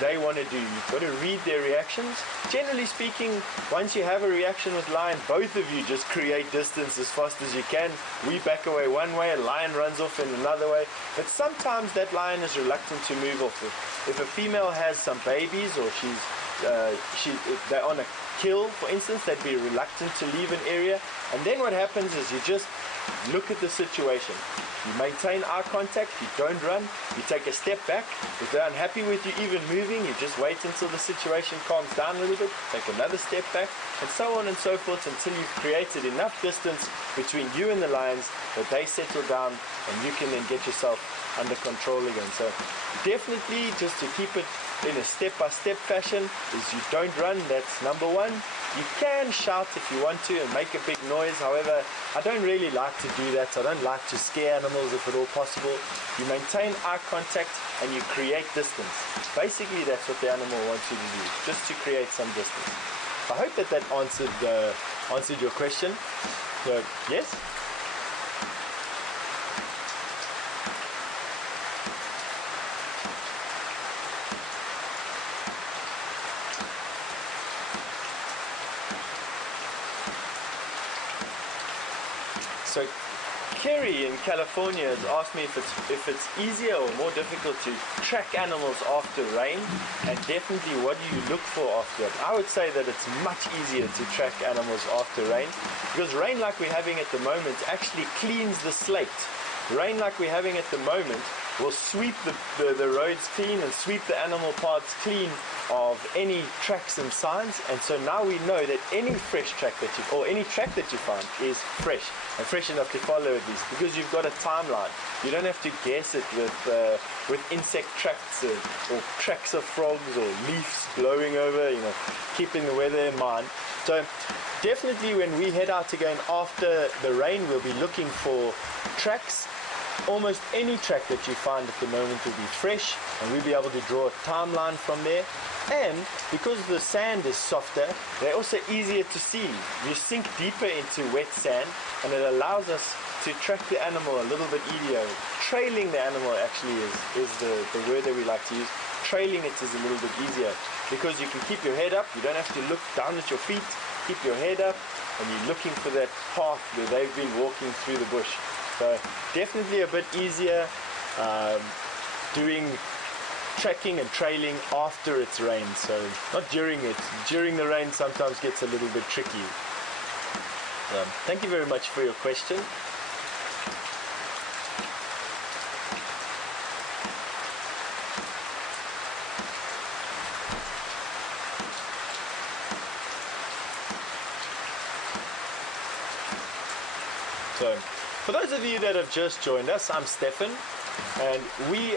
they want to do. You've got to read their reactions. Generally speaking, once you have a reaction with lion, both of you just create distance as fast as you can. We back away one way, a lion runs off in another way. But sometimes that lion is reluctant to move off. If a female has some babies or they're on a kill, for instance, they'd be reluctant to leave an area. And then what happens is you just look at the situation. You maintain eye contact, you don't run, you take a step back. If they're unhappy with you even moving, you just wait until the situation calms down a little bit, take another step back, and so on and so forth until you've created enough distance between you and the lions that they settle down and you can then get yourself under control again. So definitely just to keep it in a step-by-step fashion is you don't run, that's number one. You can shout if you want to and make a big noise. However, I don't really like to do that. I don't like to scare animals if at all possible. You maintain eye contact and you create distance. Basically, that's what the animal wants you to do, just to create some distance. I hope that answered your question. So, yes? So Kerry in California has asked me if it's easier or more difficult to track animals after rain, and definitely what do you look for after it. I would say that it's much easier to track animals after rain, because rain like we're having at the moment actually cleans the slate. Rain like we're having at the moment will sweep the roads clean and sweep the animal parts clean of any tracks and signs, and so now we know that any fresh track any track that you find is fresh and fresh enough to follow at least, because you've got a timeline. You don't have to guess it with insect tracks or tracks of frogs or leaves blowing over, keeping the weather in mind. So definitely when we head out again after the rain, we'll be looking for tracks. Almost any track that you find at the moment will be fresh, and we'll be able to draw a timeline from there. And because the sand is softer, they're also easier to see. You sink deeper into wet sand, and it allows us to track the animal a little bit easier. Trailing the animal actually is the word that we like to use. Trailing it is a little bit easier because you can keep your head up. You don't have to look down at your feet. Keep your head up, and you're looking for that path where they've been walking through the bush. So definitely a bit easier doing tracking and trailing after it's rained. So not during it. During the rain sometimes gets a little bit tricky. Thank you very much for your question. So, for those of you that have just joined us, I'm Stefan, and we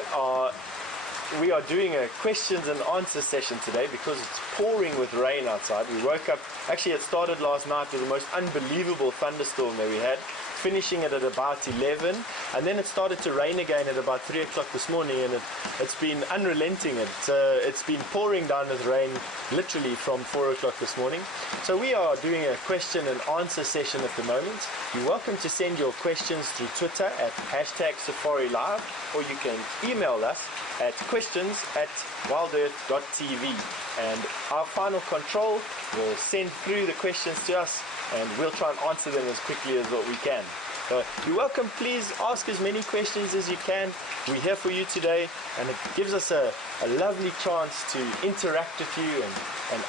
are doing a questions and answer session today because it's pouring with rain outside. We woke up, actually it started last night with the most unbelievable thunderstorm that we had, finishing it at about 11, and then it started to rain again at about 3 o'clock this morning, and it's been unrelenting. It's been pouring down with rain literally from 4 o'clock this morning. So we are doing a question and answer session at the moment. You're welcome to send your questions through Twitter at #SafariLive, or you can email us at questions@WildEarthTV, and our final control will send through the questions to us, and we'll try and answer them as quickly as what we can. So you're welcome, please ask as many questions as you can. We're here for you today, and it gives us a lovely chance to interact with you and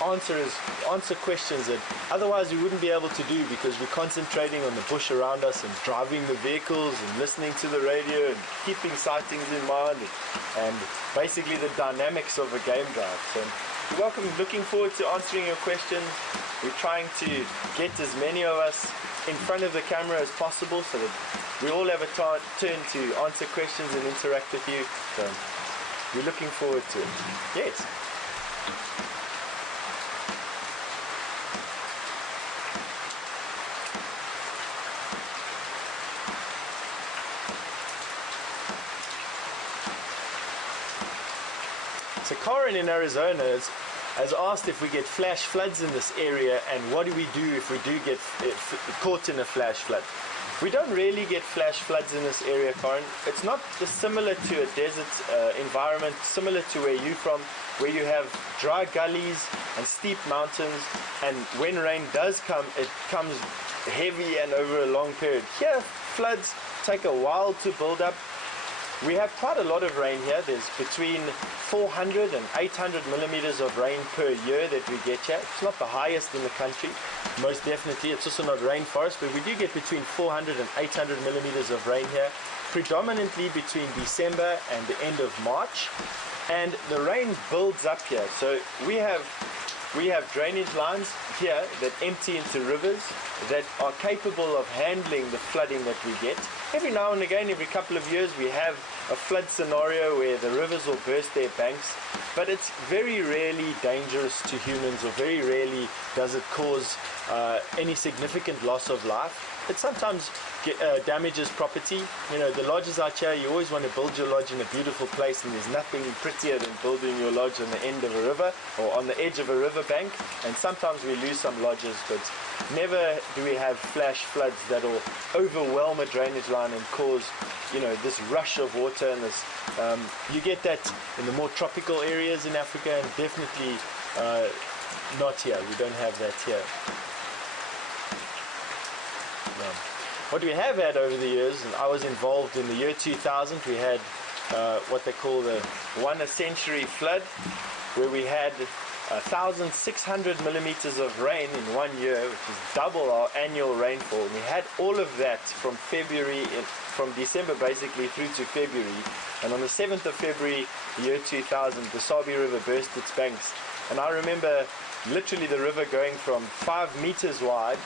answer questions that otherwise we wouldn't be able to do, because we're concentrating on the bush around us and driving the vehicles and listening to the radio and keeping sightings in mind and basically the dynamics of a game drive. So you're welcome. Looking forward to answering your questions. We're trying to get as many of us in front of the camera as possible so that we all have a turn to answer questions and interact with you. So we're looking forward to it. Yes. So Karen in Arizona has asked if we get flash floods in this area, and what do we do if we do get caught in a flash flood. We don't really get flash floods in this area, Corin. It's not dissimilar to a desert environment, similar to where you're from, where you have dry gullies and steep mountains, and when rain does come, it comes heavy and over a long period. Here, floods take a while to build up. We have quite a lot of rain here. There's between 400 and 800 millimeters of rain per year that we get here. It's not the highest in the country, most definitely. It's also not rainforest, but we do get between 400 and 800 millimeters of rain here, predominantly between December and the end of March. And the rain builds up here. So we have drainage lines here that empty into rivers that are capable of handling the flooding that we get. Every now and again, every couple of years, we have a flood scenario where the rivers will burst their banks, but it's very rarely dangerous to humans, or very rarely does it cause any significant loss of life. It sometimes damages property. You know, the lodges out here, you always want to build your lodge in a beautiful place, and there's nothing prettier than building your lodge on the end of a river or on the edge of a river bank. And sometimes we lose some lodges, but never do we have flash floods that will overwhelm a drainage line and cause, you know, this rush of water. And this you get that in the more tropical areas in Africa, and definitely not here. We don't have that here. What we have had over the years, and I was involved in the year 2000, we had what they call the one a century flood, where we had 1,600 millimeters of rain in 1 year, which is double our annual rainfall. We had all of that from December basically through to February. And on the 7th of February, the year 2000, the Sabi River burst its banks. And I remember literally the river going from 5 meters wide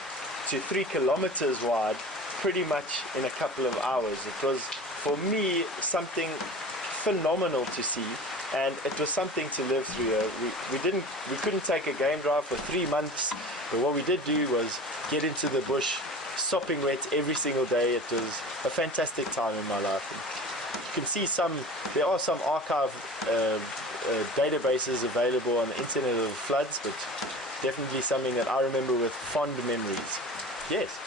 to 3 kilometers wide pretty much in a couple of hours. It was, for me, something phenomenal to see, and it was something to live through. We couldn't take a game drive for 3 months, but what we did do was get into the bush sopping wet every single day. It was a fantastic time in my life. And you can see there are some archive databases available on the internet of the floods, but definitely something that I remember with fond memories. Yes.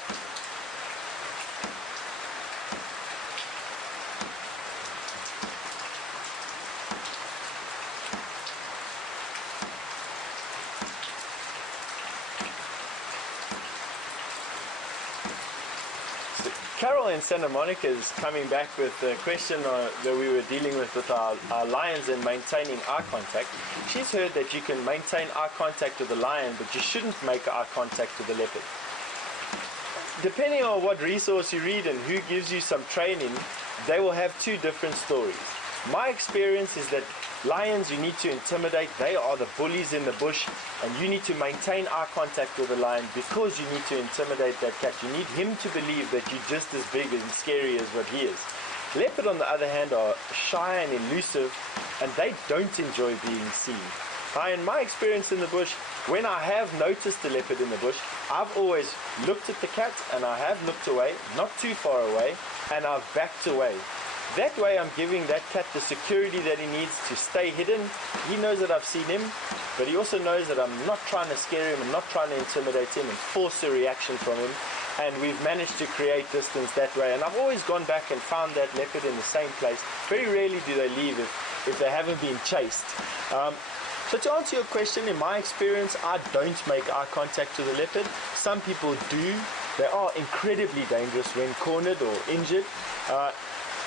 Carol in Santa Monica is coming back with a question that we were dealing with our lions and maintaining eye contact. She's heard that you can maintain eye contact with the lion, but you shouldn't make eye contact with the leopard. Depending on what resource you read and who gives you some training, they will have two different stories. My experience is that lions you need to intimidate. They are the bullies in the bush, and you need to maintain eye contact with the lion because you need to intimidate that cat. You need him to believe that you're just as big and scary as what he is. Leopard, on the other hand, are shy and elusive, and they don't enjoy being seen. In my experience in the bush, when I have noticed the leopard in the bush, I've always looked at the cat, and I have looked away, not too far away, and I've backed away. That way I'm giving that cat the security that he needs to stay hidden. He knows that I've seen him, but he also knows that I'm not trying to scare him and not trying to intimidate him and force a reaction from him. And we've managed to create distance that way. And I've always gone back and found that leopard in the same place. Very rarely do they leave if they haven't been chased. So to answer your question, in my experience, I don't make eye contact with the leopard. Some people do. They are incredibly dangerous when cornered or injured.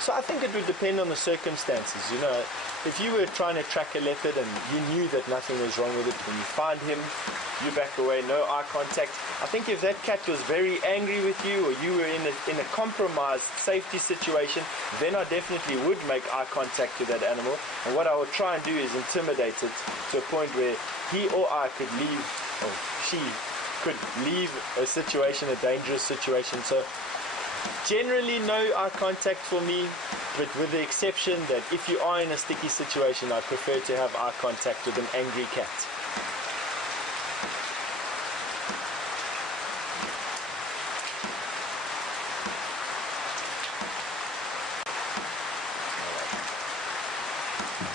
So I think it would depend on the circumstances. You know, if you were trying to track a leopard and you knew that nothing was wrong with it, when you find him, you back away, no eye contact. I think if that cat was very angry with you, or you were in a compromised safety situation, then I definitely would make eye contact with that animal. And what I would try and do is intimidate it to a point where he or I could leave, or she could leave a situation, a dangerous situation. So generally no eye contact for me, but with the exception that if you are in a sticky situation, I prefer to have eye contact with an angry cat.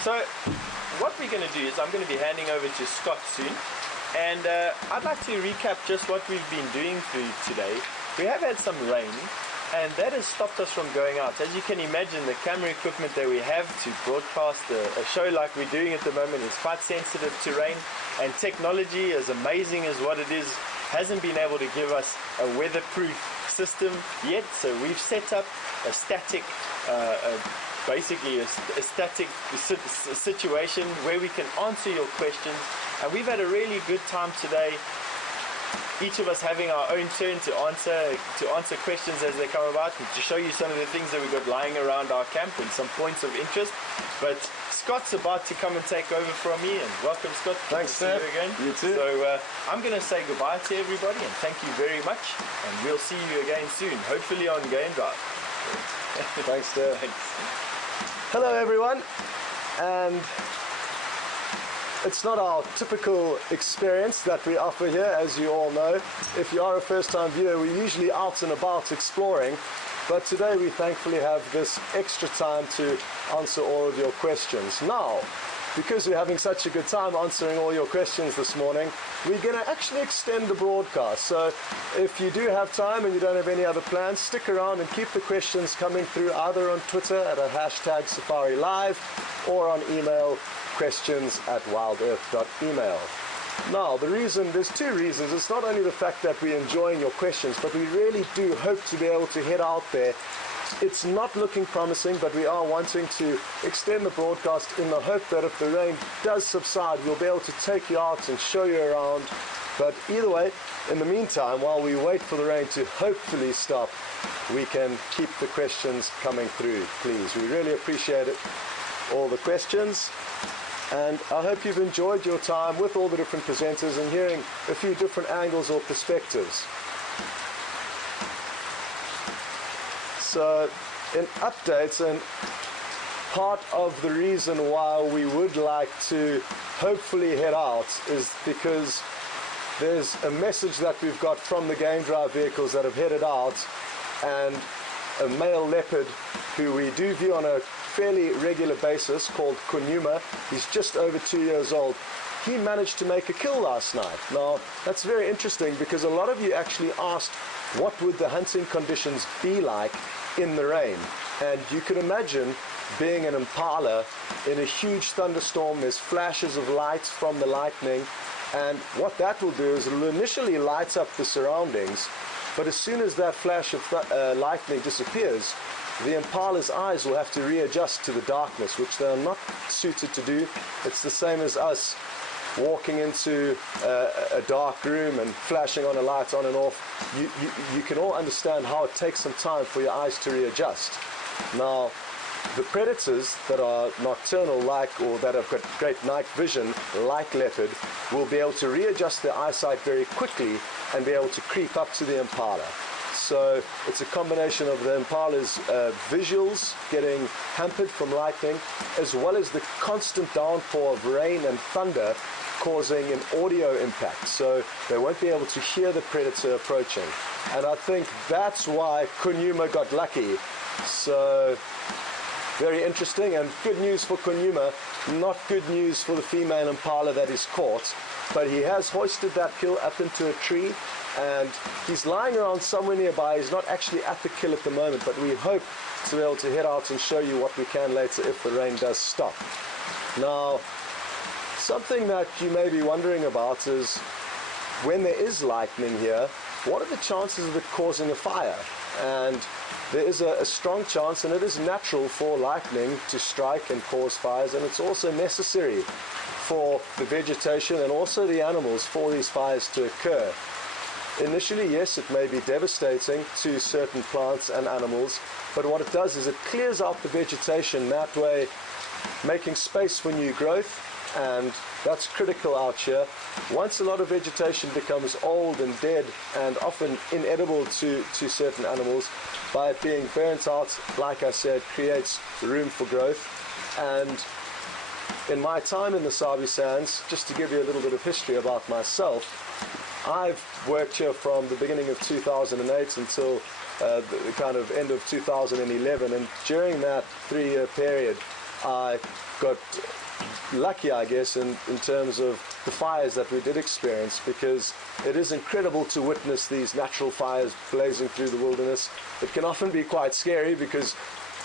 So what we're going to do is I'm going to be handing over to Scott soon, and I'd like to recap just what we've been doing through today. We have had some rain, and that has stopped us from going out. As you can imagine, the camera equipment that we have to broadcast a show like we're doing at the moment is quite sensitive to rain, and technology, as amazing as what it is, hasn't been able to give us a weatherproof system yet. So we've set up a static basically a static situation where we can answer your questions, and we've had a really good time today, each of us having our own turn to answer questions as they come about, and to show you some of the things that we've got lying around our camp and some points of interest. But Scott's about to come and take over from me, and welcome, Scott. Thanks, Steph. You again. You too. So I'm going to say goodbye to everybody and thank you very much, and we'll see you again soon, hopefully on Game Drive. Thanks, Steph. Thanks. Hello, everyone. And it's not our typical experience that we offer here, as you all know. If you are a first-time viewer, we're usually out and about exploring, but today we thankfully have this extra time to answer all of your questions. Now, because we're having such a good time answering all your questions this morning, we're going to actually extend the broadcast. So if you do have time and you don't have any other plans, stick around and keep the questions coming through either on Twitter at a hashtag Safari Live or on email questions@wildearth.email. Now, there's two reasons. It's not only the fact that we're enjoying your questions, but we really do hope to be able to head out there. It's not looking promising, but we are wanting to extend the broadcast in the hope that if the rain does subside, we'll be able to take you out and show you around. But either way, in the meantime, while we wait for the rain to hopefully stop, we can keep the questions coming through, please. We really appreciate it, all the questions. And I hope you've enjoyed your time with all the different presenters and hearing a few different angles or perspectives. So, in updates, and part of the reason why we would like to hopefully head out is because there's a message that we've got from the Game Drive vehicles that have headed out, and a male leopard who we do view on a fairly regular basis called Djuma. He's just over 2 years old. He managed to make a kill last night. Now, that's very interesting because a lot of you actually asked what would the hunting conditions be like in the rain. And you can imagine being an impala in a huge thunderstorm. There's flashes of light from the lightning, and what that will do is it'll initially light up the surroundings, but as soon as that flash of lightning disappears, the impala's eyes will have to readjust to the darkness, which they're not suited to do. It's the same as us walking into a dark room and flashing on a light on and off. You can all understand how it takes some time for your eyes to readjust. Now, the predators that are nocturnal like, or that have got great night vision like leopard, will be able to readjust their eyesight very quickly and be able to creep up to the impala. So it's a combination of the impala's visuals getting hampered from lightning, as well as the constant downpour of rain and thunder causing an audio impact. So they won't be able to hear the predator approaching. And I think that's why Djuma got lucky. So very interesting, and good news for Djuma, not good news for the female impala that is caught. But he has hoisted that kill up into a tree, and he's lying around somewhere nearby. He's not actually at the kill at the moment, but we hope to be able to head out and show you what we can later if the rain does stop. Now, something that you may be wondering about is, when there is lightning here, what are the chances of it causing a fire? And there is a strong chance, and it is natural for lightning to strike and cause fires, and it's also necessary for the vegetation and also the animals for these fires to occur. Initially, yes, it may be devastating to certain plants and animals, but what it does is it clears out the vegetation, that way making space for new growth, and that's critical out here. Once a lot of vegetation becomes old and dead and often inedible to certain animals, by it being burnt out, like I said, creates room for growth. And in my time in the Sabi Sands, just to give you a little bit of history about myself, I've worked here from the beginning of 2008 until the kind of end of 2011, and during that 3-year period, I got lucky, I guess, in terms of the fires that we did experience, because it is incredible to witness these natural fires blazing through the wilderness. It can often be quite scary because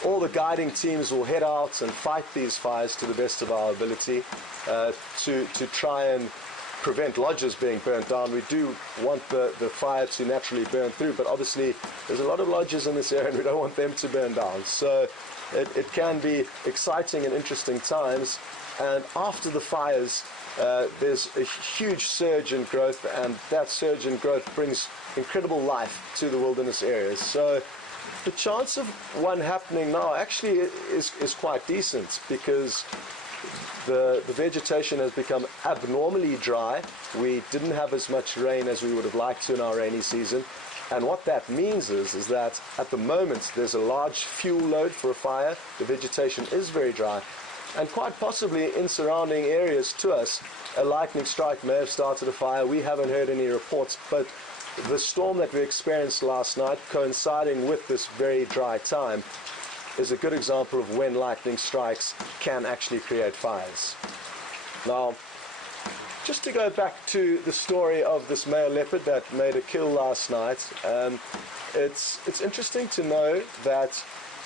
all the guiding teams will head out and fight these fires to the best of our ability to try and prevent lodges being burnt down. We do want the fire to naturally burn through, but obviously there's a lot of lodges in this area and we don't want them to burn down. So it can be exciting and interesting times. And after the fires, there's a huge surge in growth, and that surge in growth brings incredible life to the wilderness areas. So the chance of one happening now actually is quite decent, because the vegetation has become abnormally dry. We didn't have as much rain as we would have liked to in our rainy season. And what that means is that at the moment there's a large fuel load for a fire. The vegetation is very dry. And quite possibly in surrounding areas to us, a lightning strike may have started a fire. We haven't heard any reports, but the storm that we experienced last night, coinciding with this very dry time, is a good example of when lightning strikes can actually create fires. Now, just to go back to the story of this male leopard that made a kill last night, it's interesting to know that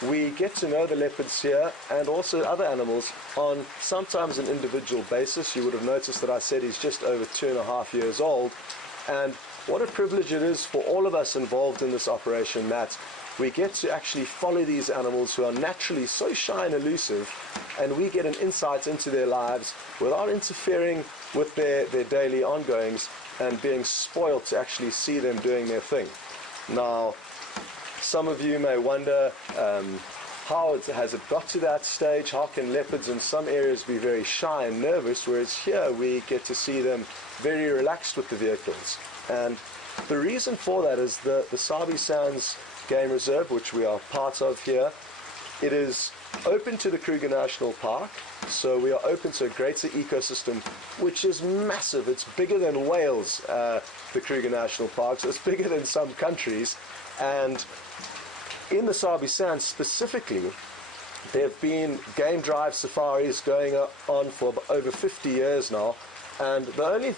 we get to know the leopards here and also other animals on sometimes an individual basis. You would have noticed that I said he's just over 2.5 years old, and what a privilege it is for all of us involved in this operation that we get to actually follow these animals who are naturally so shy and elusive, and we get an insight into their lives without interfering with their daily ongoings and being spoiled to actually see them doing their thing. Now, some of you may wonder, how has it got to that stage? How can leopards in some areas be very shy and nervous, whereas here we get to see them very relaxed with the vehicles? And the reason for that is the Sabi Sands Game Reserve, which we are part of here. It is open to the Kruger National Park, so we are open to a greater ecosystem, which is massive. It's bigger than Wales, the Kruger National Park, so it's bigger than some countries. And in the Sabi Sands specifically, there have been game drive safaris going on for over 50 years now, and the only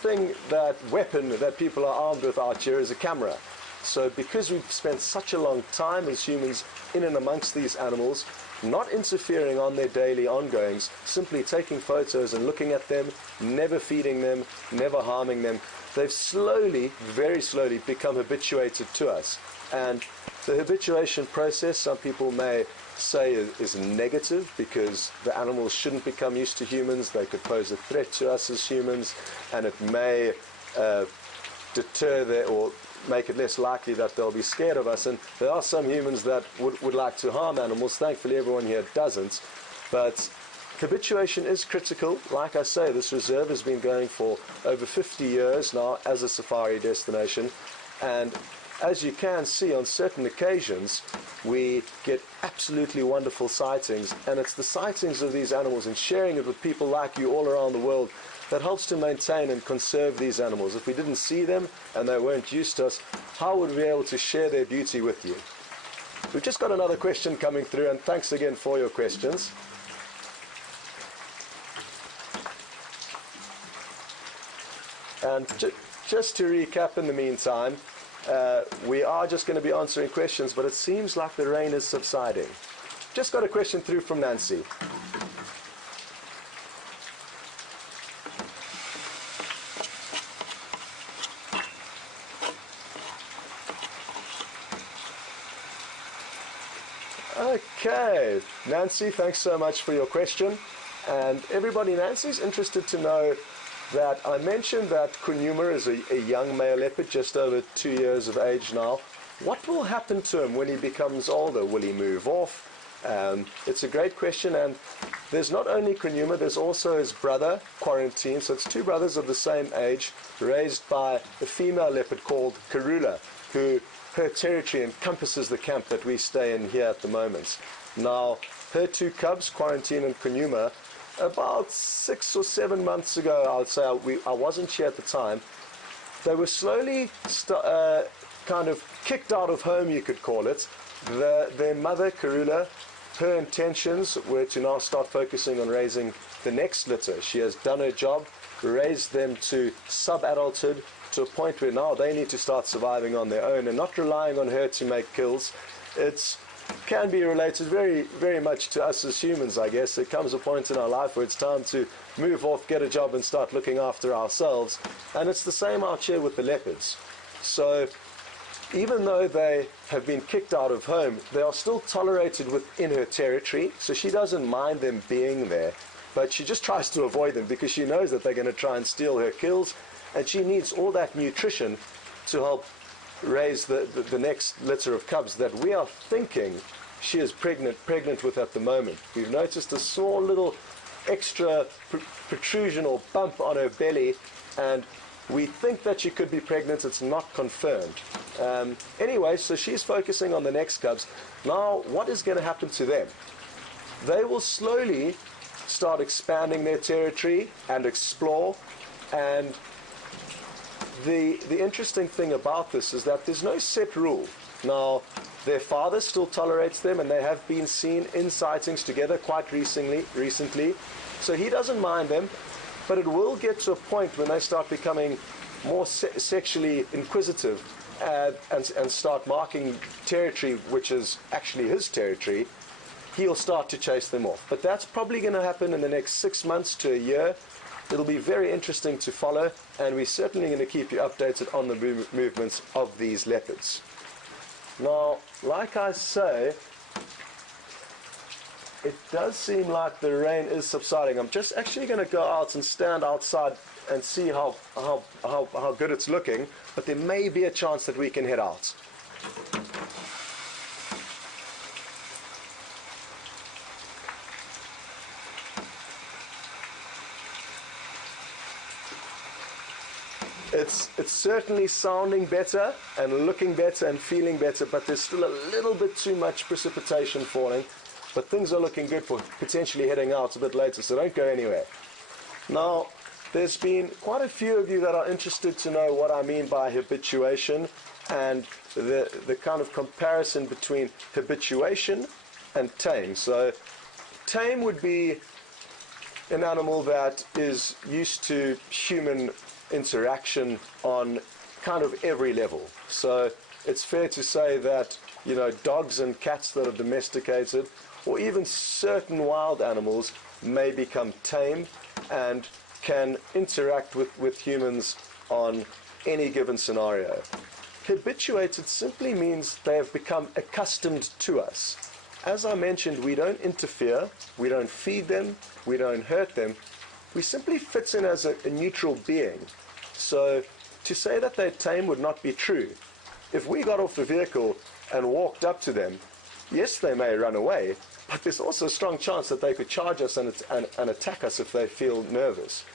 weapon that people are armed with out here is a camera. So because we've spent such a long time as humans in and amongst these animals, not interfering on their daily ongoings, simply taking photos and looking at them, never feeding them, never harming them, they've slowly, very slowly become habituated to us. And the habituation process, some people may say, is negative, because the animals shouldn't become used to humans. They could pose a threat to us as humans, and it may deter or make it less likely that they'll be scared of us. And there are some humans that would like to harm animals. Thankfully, everyone here doesn't. But habituation is critical. Like I say, this reserve has been going for over 50 years now as a safari destination. And as you can see, on certain occasions, we get absolutely wonderful sightings. And it's the sightings of these animals and sharing it with people like you all around the world that helps to maintain and conserve these animals. If we didn't see them and they weren't used to us, how would we be able to share their beauty with you? We've just got another question coming through, and thanks again for your questions. And just to recap in the meantime, we are just going to be answering questions, but it seems like the rain is subsiding. Just got a question through from Nancy. Okay, Nancy, thanks so much for your question. And everybody, Nancy's interested to know that I mentioned that Djuma is a young male leopard, just over 2 years of age now. What will happen to him when he becomes older? Will he move off? It's a great question, and there's not only Djuma, there's also his brother, Quarantine. So it's two brothers of the same age, raised by a female leopard called Karula, who her territory encompasses the camp that we stay in here at the moment. Now, her two cubs, Quarantine and Djuma, about 6 or 7 months ago, I would say, I wasn't here at the time, they were slowly kind of kicked out of home, you could call it. Their mother, Karula, her intentions were to now start focusing on raising the next litter. She has done her job, raised them to sub-adulthood, to a point where now they need to start surviving on their own and not relying on her to make kills. It can be related very, very much to us as humans, I guess. There comes a point in our life where it's time to move off, get a job and start looking after ourselves. And it's the same out here with the leopards. So even though they have been kicked out of home, they are still tolerated within her territory. So she doesn't mind them being there, but she just tries to avoid them because she knows that they're going to try and steal her kills. And she needs all that nutrition to help raise the next litter of cubs that we are thinking she is pregnant with at the moment. We've noticed a small little extra protrusion or bump on her belly, and we think that she could be pregnant. It's not confirmed. Anyway, so she's focusing on the next cubs. Now, what is going to happen to them? They will slowly start expanding their territory and explore, and the interesting thing about this is that there's no set rule. Now, their father still tolerates them, and they have been seen in sightings together quite recently. So he doesn't mind them, but it will get to a point when they start becoming more sexually inquisitive and start marking territory which is actually his territory. He'll start to chase them off. But that's probably going to happen in the next 6 months to a year. It'll be very interesting to follow, and we're certainly going to keep you updated on the movements of these leopards. Now, like I say, it does seem like the rain is subsiding. I'm just actually going to go out and stand outside and see how good it's looking, but there may be a chance that we can head out. It's certainly sounding better and looking better and feeling better, but there's still a little bit too much precipitation falling. But things are looking good for potentially heading out a bit later, so don't go anywhere. Now, there's been quite a few of you that are interested to know what I mean by habituation and the kind of comparison between habituation and tame. So tame would be an animal that is used to human interaction on kind of every level. So it's fair to say that, you know, dogs and cats that are domesticated, or even certain wild animals, may become tame and can interact with humans on any given scenario. Habituated simply means they have become accustomed to us. As I mentioned, we don't interfere, we don't feed them, we don't hurt them. We simply fit in as a neutral being. So to say that they're tame would not be true. If we got off the vehicle and walked up to them, yes, they may run away, but there's also a strong chance that they could charge us and attack us if they feel nervous.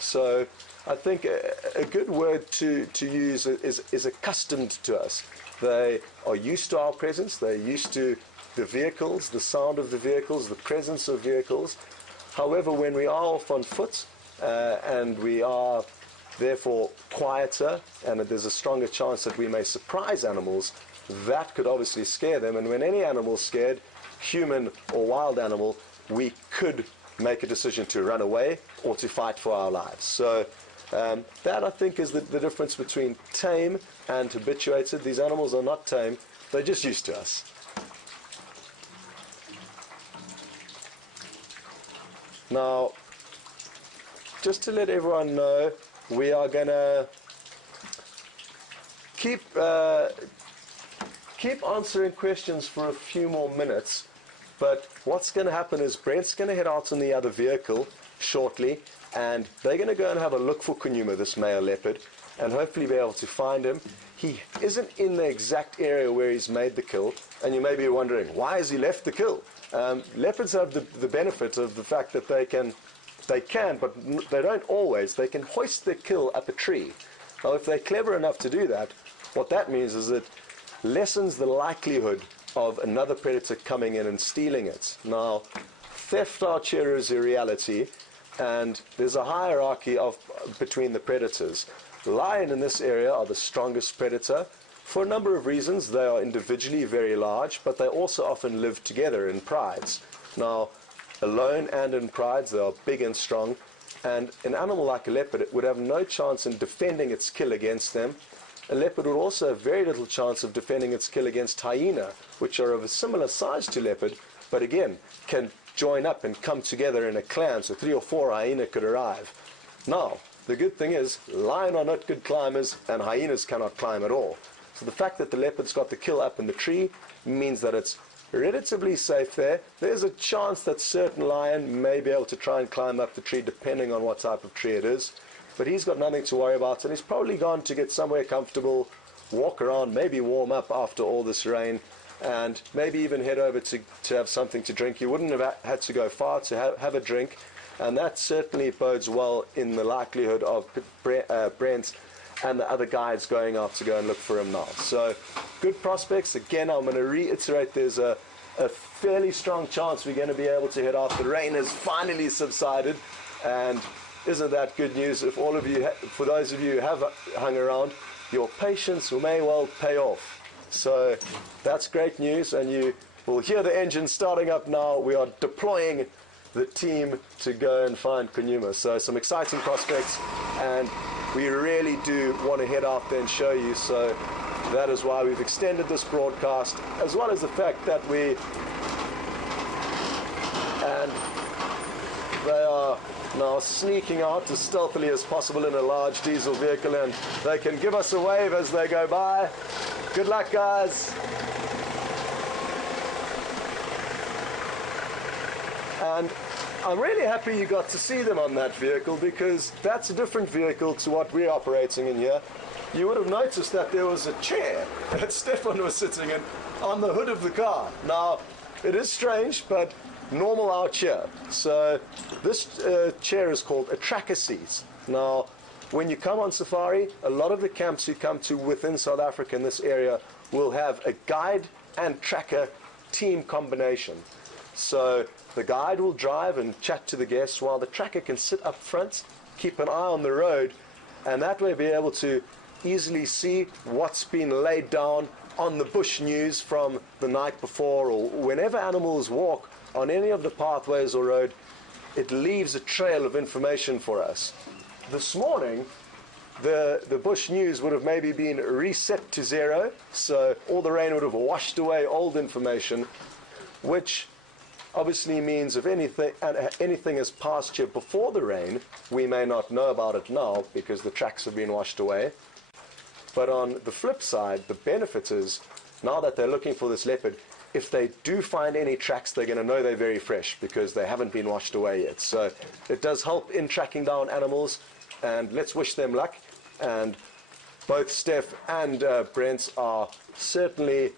So I think a good word to use is accustomed to us. They are used to our presence, they're used to the vehicles, the sound of the vehicles, the presence of vehicles. However, when we are off on foot and we are therefore quieter, and there's a stronger chance that we may surprise animals, that could obviously scare them. And when any animal's scared, human or wild animal, we could make a decision to run away or to fight for our lives. So that, I think, is the difference between tame and habituated. These animals are not tame, they're just used to us. Now, just to let everyone know, we are going to keep answering questions for a few more minutes, but what's going to happen is Brent's going to head out in the other vehicle shortly, and they're going to go and have a look for Djuma, this male leopard, and hopefully be able to find him. He isn't in the exact area where he's made the kill, and you may be wondering, why has he left the kill? Leopards have the benefit of the fact that they can, but they don't always. They can hoist their kill up a tree. Now, if they're clever enough to do that, what that means is it lessens the likelihood of another predator coming in and stealing it. Now, theft out here is a reality, and there's a hierarchy between the predators. Lion in this area are the strongest predator, For a number of reasons. They are individually very large, but they also often live together in prides. Now, alone and in prides, they are big and strong, and an animal like a leopard would have no chance in defending its kill against them. A leopard would also have very little chance of defending its kill against hyena, which are of a similar size to leopard, but again, can join up and come together in a clan, so 3 or 4 hyena could arrive. Now, the good thing is, lion are not good climbers, and hyenas cannot climb at all. So the fact that the leopard's got the kill up in the tree means that it's relatively safe there. There's a chance that certain lion may be able to try and climb up the tree, depending on what type of tree it is. But he's got nothing to worry about, and he's probably gone to get somewhere comfortable, walk around, maybe warm up after all this rain, and maybe even head over to have something to drink. He wouldn't have had to go far to have a drink, and that certainly bodes well in the likelihood of Brent and the other guides going out to go and look for him now. So, good prospects. Again, I'm going to reiterate, there's a fairly strong chance we're going to be able to head out. The rain has finally subsided, and isn't that good news? If all of you, for those of you who have hung around, your patience may well pay off. So that's great news, and you will hear the engine starting up now. We are deploying the team to go and find Djuma. So some exciting prospects, and we really do want to head out there and show you. So that is why we've extended this broadcast, as well as the fact that they are now sneaking out as stealthily as possible in a large diesel vehicle, and they can give us a wave as they go by. Good luck, guys. And I'm really happy you got to see them on that vehicle, because that's a different vehicle to what we're operating in here. You would have noticed that there was a chair that Stefan was sitting in on the hood of the car. Now, it is strange, but normal out here. So this chair is called a tracker seat. Now, when you come on safari, a lot of the camps you come to within South Africa in this area will have a guide and tracker team combination. So the guide will drive and chat to the guests, while the tracker can sit up front, keep an eye on the road, and that way be able to easily see what's been laid down on the bush news from the night before, or whenever animals walk on any of the pathways or road, it leaves a trail of information for us. This morning, the bush news would have maybe been reset to 0, so all the rain would have washed away old information, which obviously means if anything has passed here before the rain, we may not know about it now because the tracks have been washed away. But on the flip side, the benefit is, now that they're looking for this leopard, if they do find any tracks, they're going to know they're very fresh because they haven't been washed away yet. So it does help in tracking down animals, and let's wish them luck. And both Steph and Brent are certainly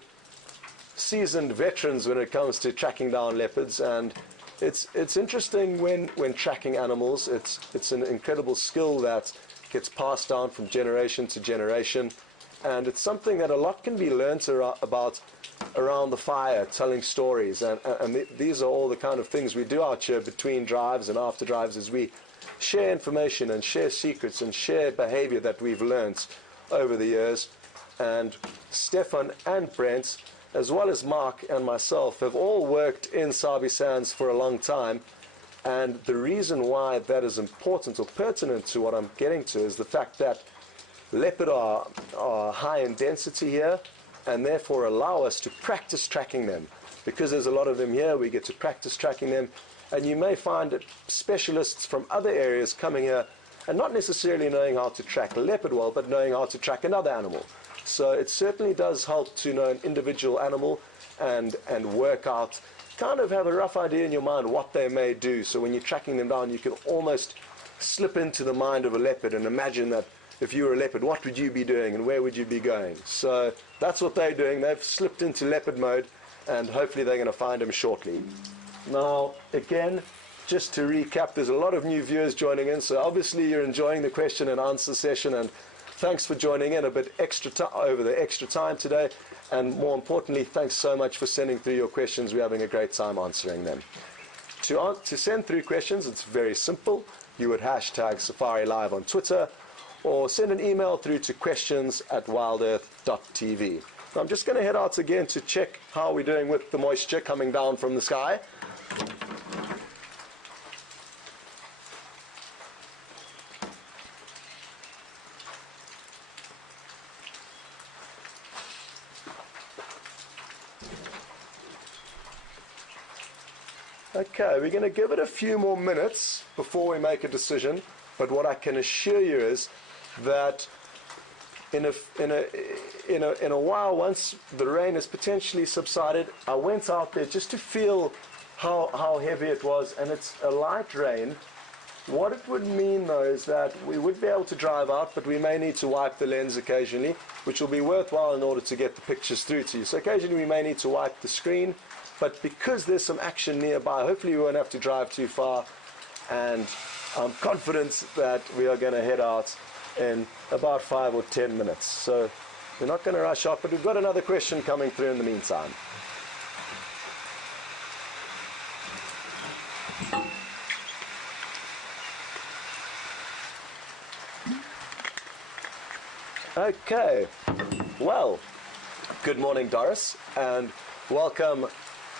seasoned veterans when it comes to tracking down leopards, and it's interesting when tracking animals. It's an incredible skill that gets passed down from generation to generation, and it's something that a lot can be learnt about around the fire, telling stories, and these are all the kind of things we do out here between drives and after drives, as we share information and share secrets and share behavior that we've learnt over the years. And Stefan and Brent, as well as Mark and myself, have all worked in Sabi Sands for a long time, and the reason why that is important or pertinent to what I'm getting to is the fact that leopard are high in density here, and therefore allow us to practice tracking them. Because there's a lot of them here, we get to practice tracking them, and you may find specialists from other areas coming here and not necessarily knowing how to track a leopard well, but knowing how to track another animal. So it certainly does help to know an individual animal and work out, kind of have a rough idea in your mind what they may do. So when you're tracking them down, you can almost slip into the mind of a leopard and imagine that if you were a leopard, what would you be doing and where would you be going? So that's what they're doing. They've slipped into leopard mode, and hopefully they're going to find him shortly. Now, again, just to recap, there's a lot of new viewers joining in, so obviously you're enjoying the question and answer session, and thanks for joining in a bit extra over the extra time today, and more importantly, thanks so much for sending through your questions. We're having a great time answering them. To send through questions, it's very simple. You would hashtag Safari Live on Twitter, or send an email through to questions@wildearth.tv. I'm just going to head out again to check how we're doing with the moisture coming down from the sky. Okay, we're going to give it a few more minutes before we make a decision, but what I can assure you is that in a while, once the rain has potentially subsided, I went out there just to feel how heavy it was, and it's a light rain. What it would mean, though, is that we would be able to drive out, but we may need to wipe the lens occasionally, which will be worthwhile in order to get the pictures through to you. So occasionally we may need to wipe the screen, but because there's some action nearby, hopefully we won't have to drive too far, and I'm confident that we are going to head out in about 5 or 10 minutes. So we're not going to rush out, but we've got another question coming through in the meantime. Okay, well, good morning, Doris, and welcome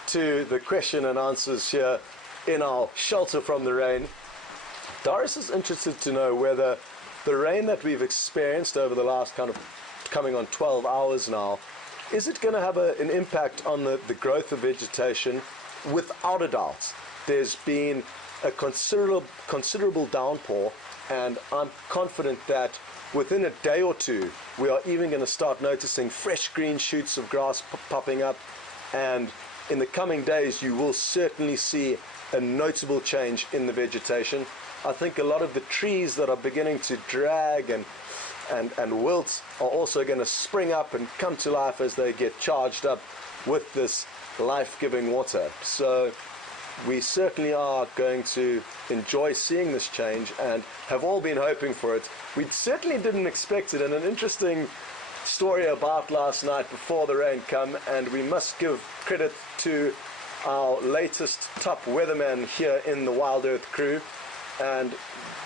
to the question and answers here in our shelter from the rain. Doris is interested to know whether the rain that we've experienced over the last kind of coming on 12 hours now, is it going to have an impact on the growth of vegetation? Without a doubt. There's been a considerable downpour, and I'm confident that within a day or two, we are even going to start noticing fresh green shoots of grass popping up, and in the coming days, you will certainly see a notable change in the vegetation. I think a lot of the trees that are beginning to drag and wilt are also going to spring up and come to life as they get charged up with this life-giving water. So we certainly are going to enjoy seeing this change and have all been hoping for it. We certainly didn't expect it, and an interesting story about last night before the rain come, and we must give credit to our latest top weatherman here in the Wild Earth crew, and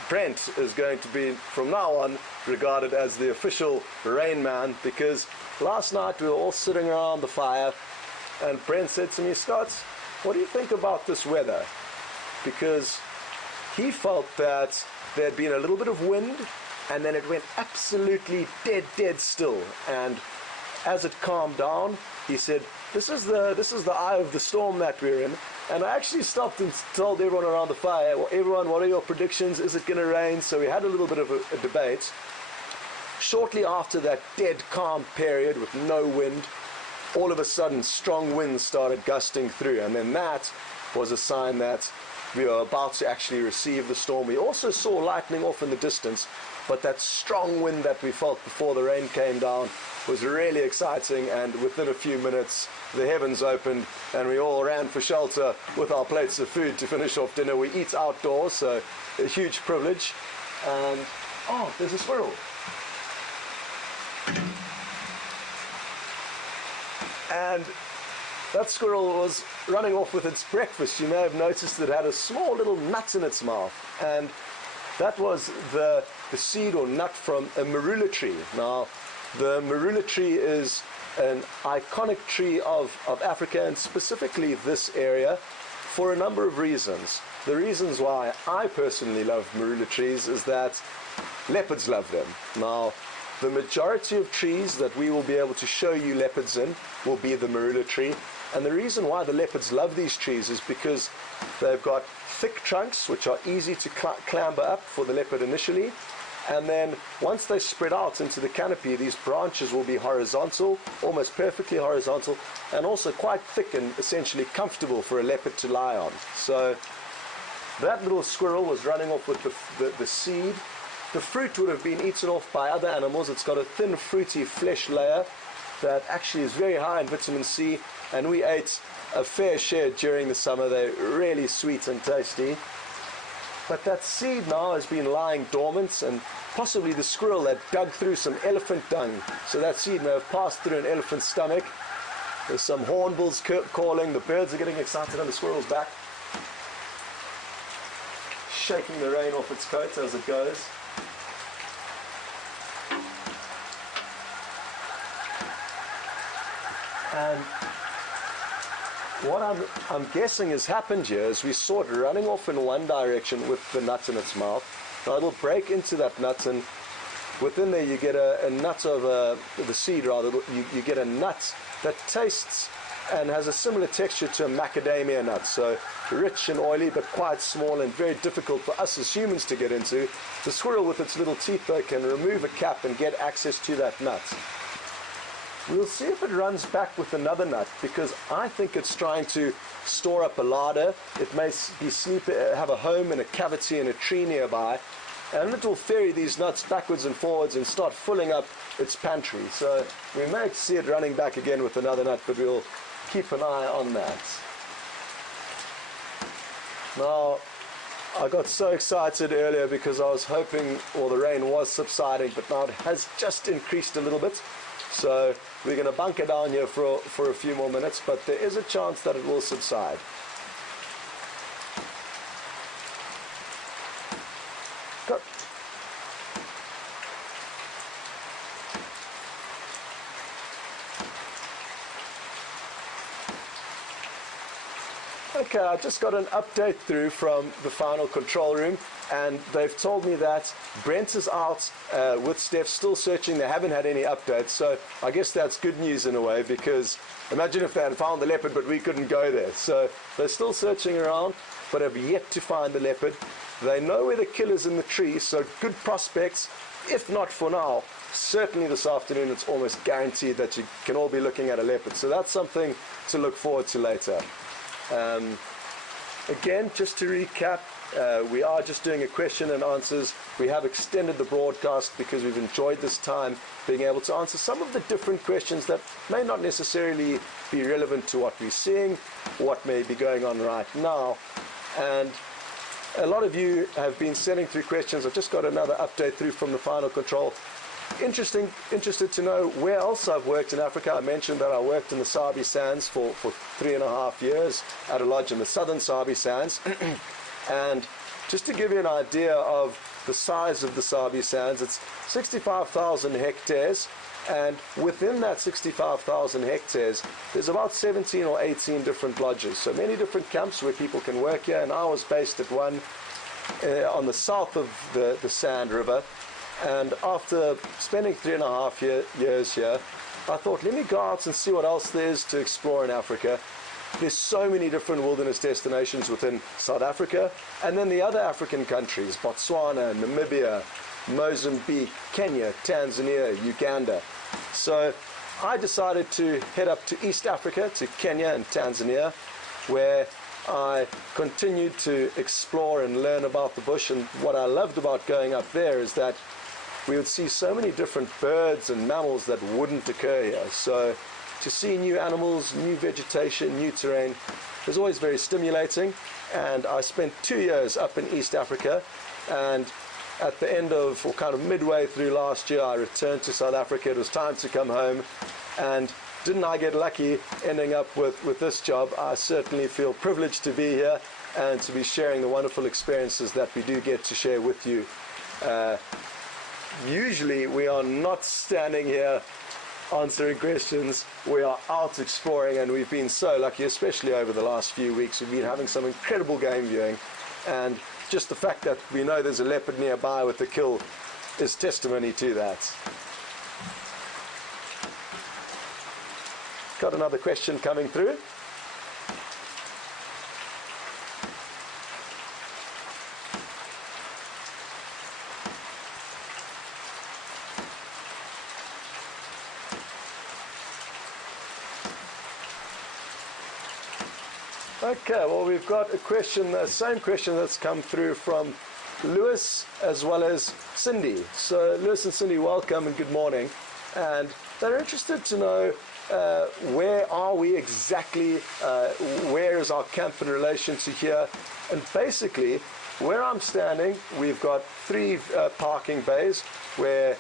Brent is going to be from now on regarded as the official rain man, because last night we were all sitting around the fire and Brent said to me, "Scott, what do you think about this weather?" Because he felt that there had been a little bit of wind and then it went absolutely dead still, and as it calmed down, he said, this is the eye of the storm that we're in. And I actually stopped and told everyone around the fire, well, everyone, what are your predictions? Is it going to rain? So we had a little bit of a debate. Shortly after that dead calm period with no wind, all of a sudden strong winds started gusting through, and then that was a sign that we were about to actually receive the storm. We also saw lightning off in the distance, but that strong wind that we felt before the rain came down was really exciting, and within a few minutes the heavens opened and we all ran for shelter with our plates of food to finish off dinner. We eat outdoors, so a huge privilege. And oh, there's a squirrel. And that squirrel was running off with its breakfast. You may have noticed it had a small little nut in its mouth, and that was the seed or nut from a marula tree. Now, the marula tree is an iconic tree of Africa, and specifically this area, for a number of reasons. The reasons why I personally love marula trees is that leopards love them. Now, the majority of trees that we will be able to show you leopards in will be the marula tree. And the reason why the leopards love these trees is because they've got thick trunks which are easy to clamber up for the leopard initially. And then once they spread out into the canopy, these branches will be horizontal, almost perfectly horizontal, and also quite thick and essentially comfortable for a leopard to lie on. So that little squirrel was running off with the seed. The fruit would have been eaten off by other animals. It's got a thin, fruity flesh layer that actually is very high in vitamin C, and we ate a fair share during the summer. They're really sweet and tasty. But that seed now has been lying dormant, and possibly the squirrel that dug through some elephant dung. So that seed may have passed through an elephant's stomach. There's some hornbills calling. The birds are getting excited on the squirrel's back, shaking the rain off its coat as it goes. And what I'm guessing has happened here is we saw it running off in one direction with the nut in its mouth. Now it'll break into that nut, and within there you get a nut of the seed rather. You get a nut that tastes and has a similar texture to a macadamia nut. So rich and oily, but quite small and very difficult for us as humans to get into. The squirrel with its little teeth though can remove a cap and get access to that nut. We'll see if it runs back with another nut, because I think it's trying to store up a larder. It may be have a home in a cavity in a tree nearby, and it will ferry these nuts backwards and forwards and start filling up its pantry. So we may see it running back again with another nut, but we'll keep an eye on that. Now, I got so excited earlier because I was hoping, or the rain was subsiding, but now it has just increased a little bit. So we're going to bunker down here for a few more minutes, but there is a chance that it will subside. Go. Okay, I just got an update through from the final control room, and they've told me that Brent is out with Steph, still searching. They haven't had any updates, so I guess that's good news in a way, because imagine if they had found the leopard but we couldn't go there. So they're still searching around, but have yet to find the leopard. They know where the kill is in the tree, so good prospects. If not for now, certainly this afternoon it's almost guaranteed that you can all be looking at a leopard. So that's something to look forward to later. Again, just to recap, we are just doing a question and answers. We have extended the broadcast because we've enjoyed this time being able to answer some of the different questions that may not necessarily be relevant to what we're seeing, what may be going on right now. And a lot of you have been sending through questions. I've just got another update through from the final control. Interested to know where else I've worked in Africa. I mentioned that I worked in the Sabi Sands for 3.5 years at a lodge in the southern Sabi Sands. And just to give you an idea of the size of the Sabi Sands, it's 65,000 hectares, and within that 65,000 hectares there's about 17 or 18 different lodges, so many different camps where people can work here. And I was based at one on the south of the Sand River. And after spending 3.5 years here, I thought, let me go out and see what else there is to explore in Africa. There's so many different wilderness destinations within South Africa, and then the other African countries, Botswana, Namibia, Mozambique, Kenya, Tanzania, Uganda. So I decided to head up to East Africa, to Kenya and Tanzania, where I continued to explore and learn about the bush. And what I loved about going up there is that we would see so many different birds and mammals that wouldn't occur here. So to see new animals, new vegetation, new terrain is always very stimulating. And I spent 2 years up in East Africa, and at the end of, or kind of midway through last year, I returned to South Africa. It was time to come home, and didn't I get lucky ending up with this job? I certainly feel privileged to be here and to be sharing the wonderful experiences that we do get to share with you. Usually we are not standing here answering questions, we are out exploring, and we've been so lucky, especially over the last few weeks. We've been having some incredible game viewing, and just the fact that we know there's a leopard nearby with the kill is testimony to that. Got another question coming through. Okay, well, we've got a question, the same question that's come through from Lewis as well as Cindy. So Lewis and Cindy, welcome and good morning. And they're interested to know where are we exactly, where is our camp in relation to here. And basically, where I'm standing, we've got 3 parking bays where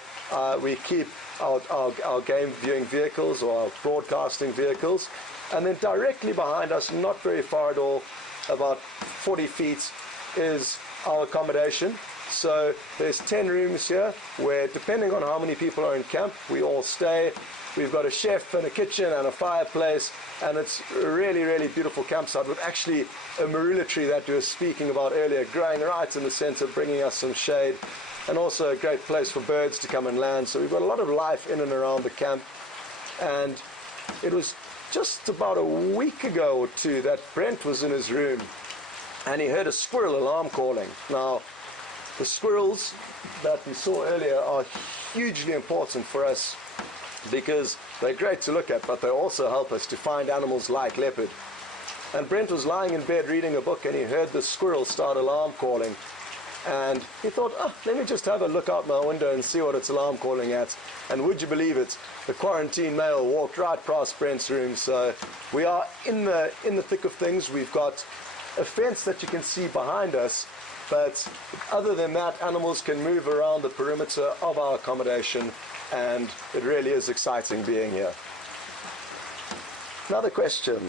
we keep our game viewing vehicles or our broadcasting vehicles. And then directly behind us, not very far at all, about 40 feet, is our accommodation. So there's 10 rooms here where, depending on how many people are in camp, we all stay. We've got a chef and a kitchen and a fireplace, and it's a really, really beautiful campsite with actually a marula tree that we were speaking about earlier growing right in the center, bringing us some shade, and also a great place for birds to come and land. So we've got a lot of life in and around the camp. And it was just about a week ago or two that Brent was in his room and he heard a squirrel alarm calling. Now, the squirrels that we saw earlier are hugely important for us because they're great to look at, but they also help us to find animals like leopard. And Brent was lying in bed reading a book and he heard the squirrel start alarm calling. And he thought, oh, let me just have a look out my window and see what it's alarm calling at. And would you believe it, the quarantine male walked right past Brent's room. So we are in the thick of things. We've got a fence that you can see behind us, but other than that, animals can move around the perimeter of our accommodation, and it really is exciting being here. Another question.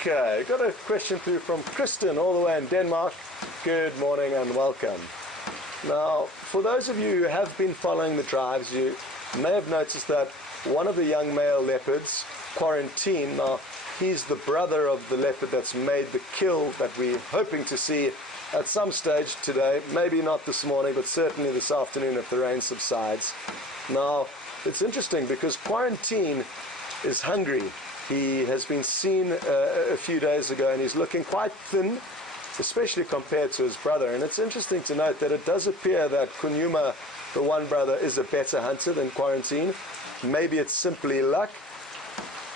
Okay, got a question through from Kristen all the way in Denmark. Good morning and welcome. Now, for those of you who have been following the drives, you may have noticed that one of the young male leopards, Quarantine, now he's the brother of the leopard that's made the kill that we're hoping to see at some stage today, maybe not this morning, but certainly this afternoon if the rain subsides. Now, it's interesting because Quarantine is hungry. He has been seen a few days ago and he's looking quite thin, especially compared to his brother. And it's interesting to note that it does appear that Djuma, the one brother, is a better hunter than Quarantine. Maybe it's simply luck,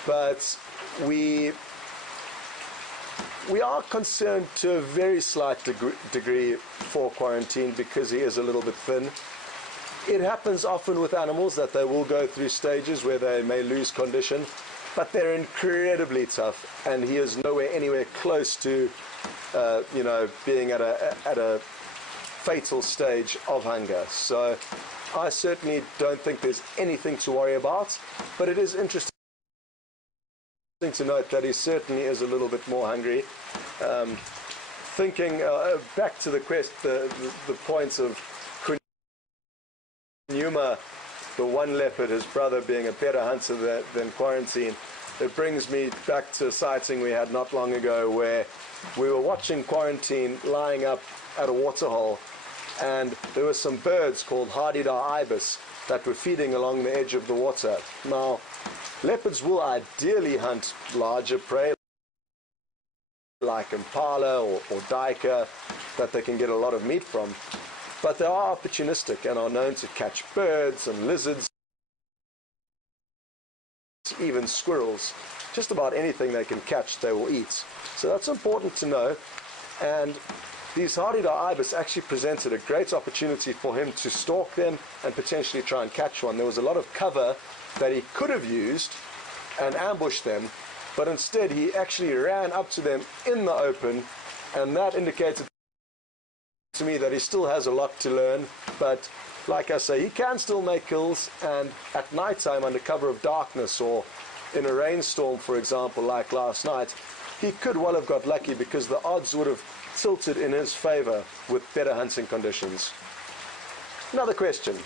but we are concerned to a very slight degree for Quarantine because he is a little bit thin. It happens often with animals that they will go through stages where they may lose condition, but they're incredibly tough, and he is nowhere anywhere close to, being at a fatal stage of hunger. So I certainly don't think there's anything to worry about, but it is interesting to note that he certainly is a little bit more hungry. Thinking back to the points of Djuma, the one leopard, his brother being a better hunter than Quarantine, it brings me back to a sighting we had not long ago where we were watching Quarantine lying up at a waterhole, and there were some birds called hardy-dar ibis that were feeding along the edge of the water. Now, leopards will ideally hunt larger prey like impala or duiker that they can get a lot of meat from, but they are opportunistic and are known to catch birds and lizards, even squirrels. Just about anything they can catch they will eat. So that's important to know. And these hardy-dar ibis actually presented a great opportunity for him to stalk them and potentially try and catch one. There was a lot of cover that he could have used and ambushed them, but instead he actually ran up to them in the open, and that indicated to me that he still has a lot to learn. But like I say, he can still make kills, and at night time under cover of darkness or in a rainstorm, for example, like last night, he could well have got lucky because the odds would have tilted in his favor with better hunting conditions. Another question.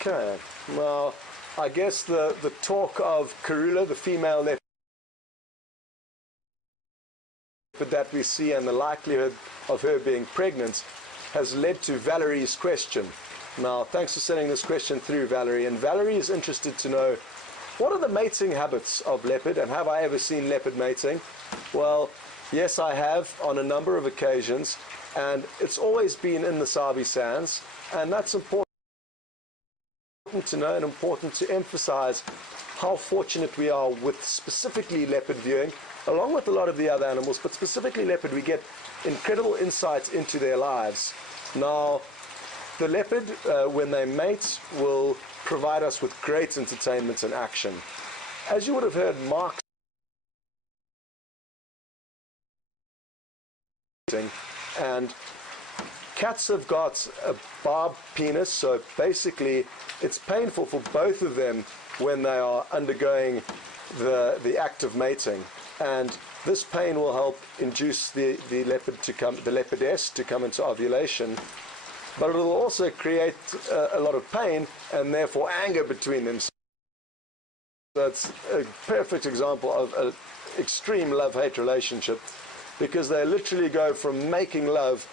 Okay, well, I guess the talk of Karula, the female leopard that we see, and the likelihood of her being pregnant has led to Valerie's question. Now, thanks for sending this question through, Valerie. And Valerie is interested to know, what are the mating habits of leopard, and have I ever seen leopard mating? Well, yes, I have on a number of occasions, and it's always been in the Sabi Sands, and that's important to know and important to emphasize how fortunate we are with specifically leopard viewing, along with a lot of the other animals, but specifically leopard. We get incredible insights into their lives. Now, the leopard, when they mate, will provide us with great entertainment and action. As you would have heard Mark And cats have got a barbed penis, so basically it's painful for both of them when they are undergoing the act of mating. And this pain will help induce the leopardess to come into ovulation, but it will also create a lot of pain and therefore anger between them. So it's a perfect example of an extreme love-hate relationship, because they literally go from making love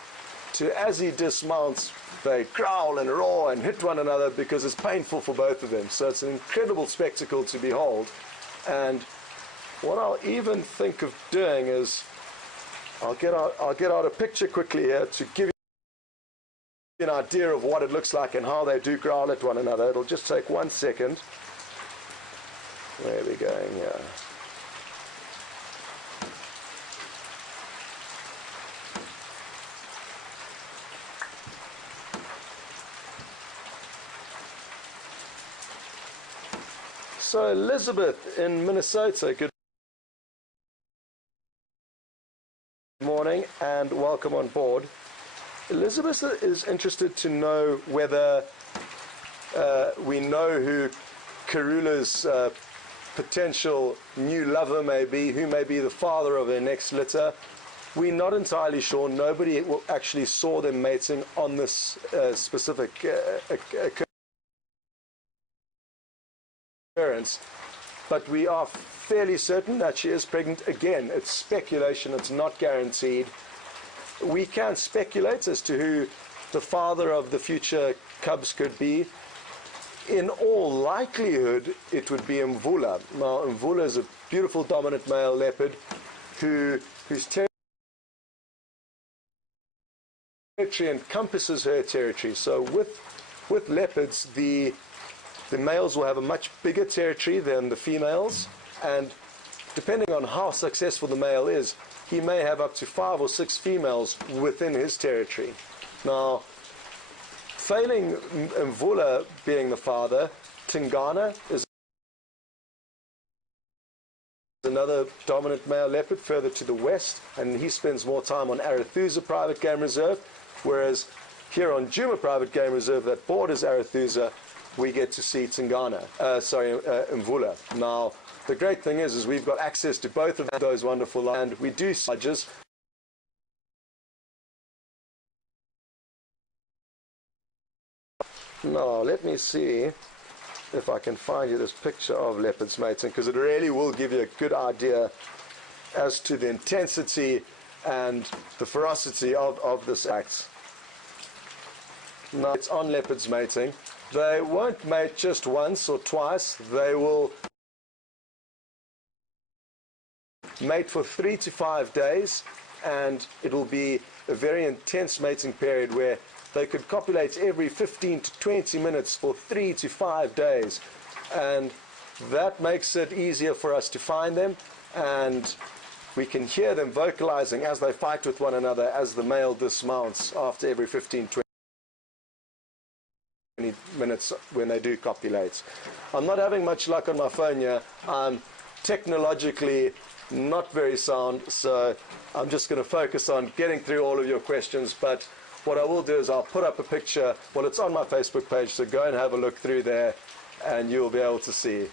to, as he dismounts, they growl and roar and hit one another because it's painful for both of them. So it's an incredible spectacle to behold. And what I'll even think of doing is I'll get out a picture quickly here to give you an idea of what it looks like and how they do growl at one another. It'll just take 1 second. Where are we going here? So Elizabeth in Minnesota, good morning and welcome on board. Elizabeth is interested to know whether we know who Karula's potential new lover may be, who may be the father of her next litter. We're not entirely sure. Nobody actually saw them mating on this specific occurrence, but we are fairly certain that she is pregnant. Again, it's speculation, it's not guaranteed. We can speculate as to who the father of the future cubs could be. In all likelihood, it would be Mvula. Now, Mvula is a beautiful dominant male leopard whose territory encompasses her territory. So with leopards, the males will have a much bigger territory than the females, and depending on how successful the male is, he may have up to 5 or 6 females within his territory. Now, failing Mvula being the father, Tingana is another dominant male leopard further to the west, and he spends more time on Arathusa Private Game Reserve, whereas here on Djuma Private Game Reserve that borders Arathusa, we get to see Mvula. Now, the great thing is we've got access to both of those wonderful lands, and we do judges. Now, let me see if I can find you this picture of leopards mating, because it really will give you a good idea as to the intensity and the ferocity of this act. Now, it's on leopards mating. They won't mate just once or twice. They will mate for 3 to 5 days, and it will be a very intense mating period where they could copulate every 15 to 20 minutes for 3 to 5 days. And that makes it easier for us to find them, and we can hear them vocalizing as they fight with one another as the male dismounts after every 15 to 20 minutes when they do copulate. I'm not having much luck on my phone here. I'm technologically not very sound, so I'm just going to focus on getting through all of your questions. But what I will do is I'll put up a picture. Well, it's on my Facebook page, so go and have a look through there and you'll be able to see.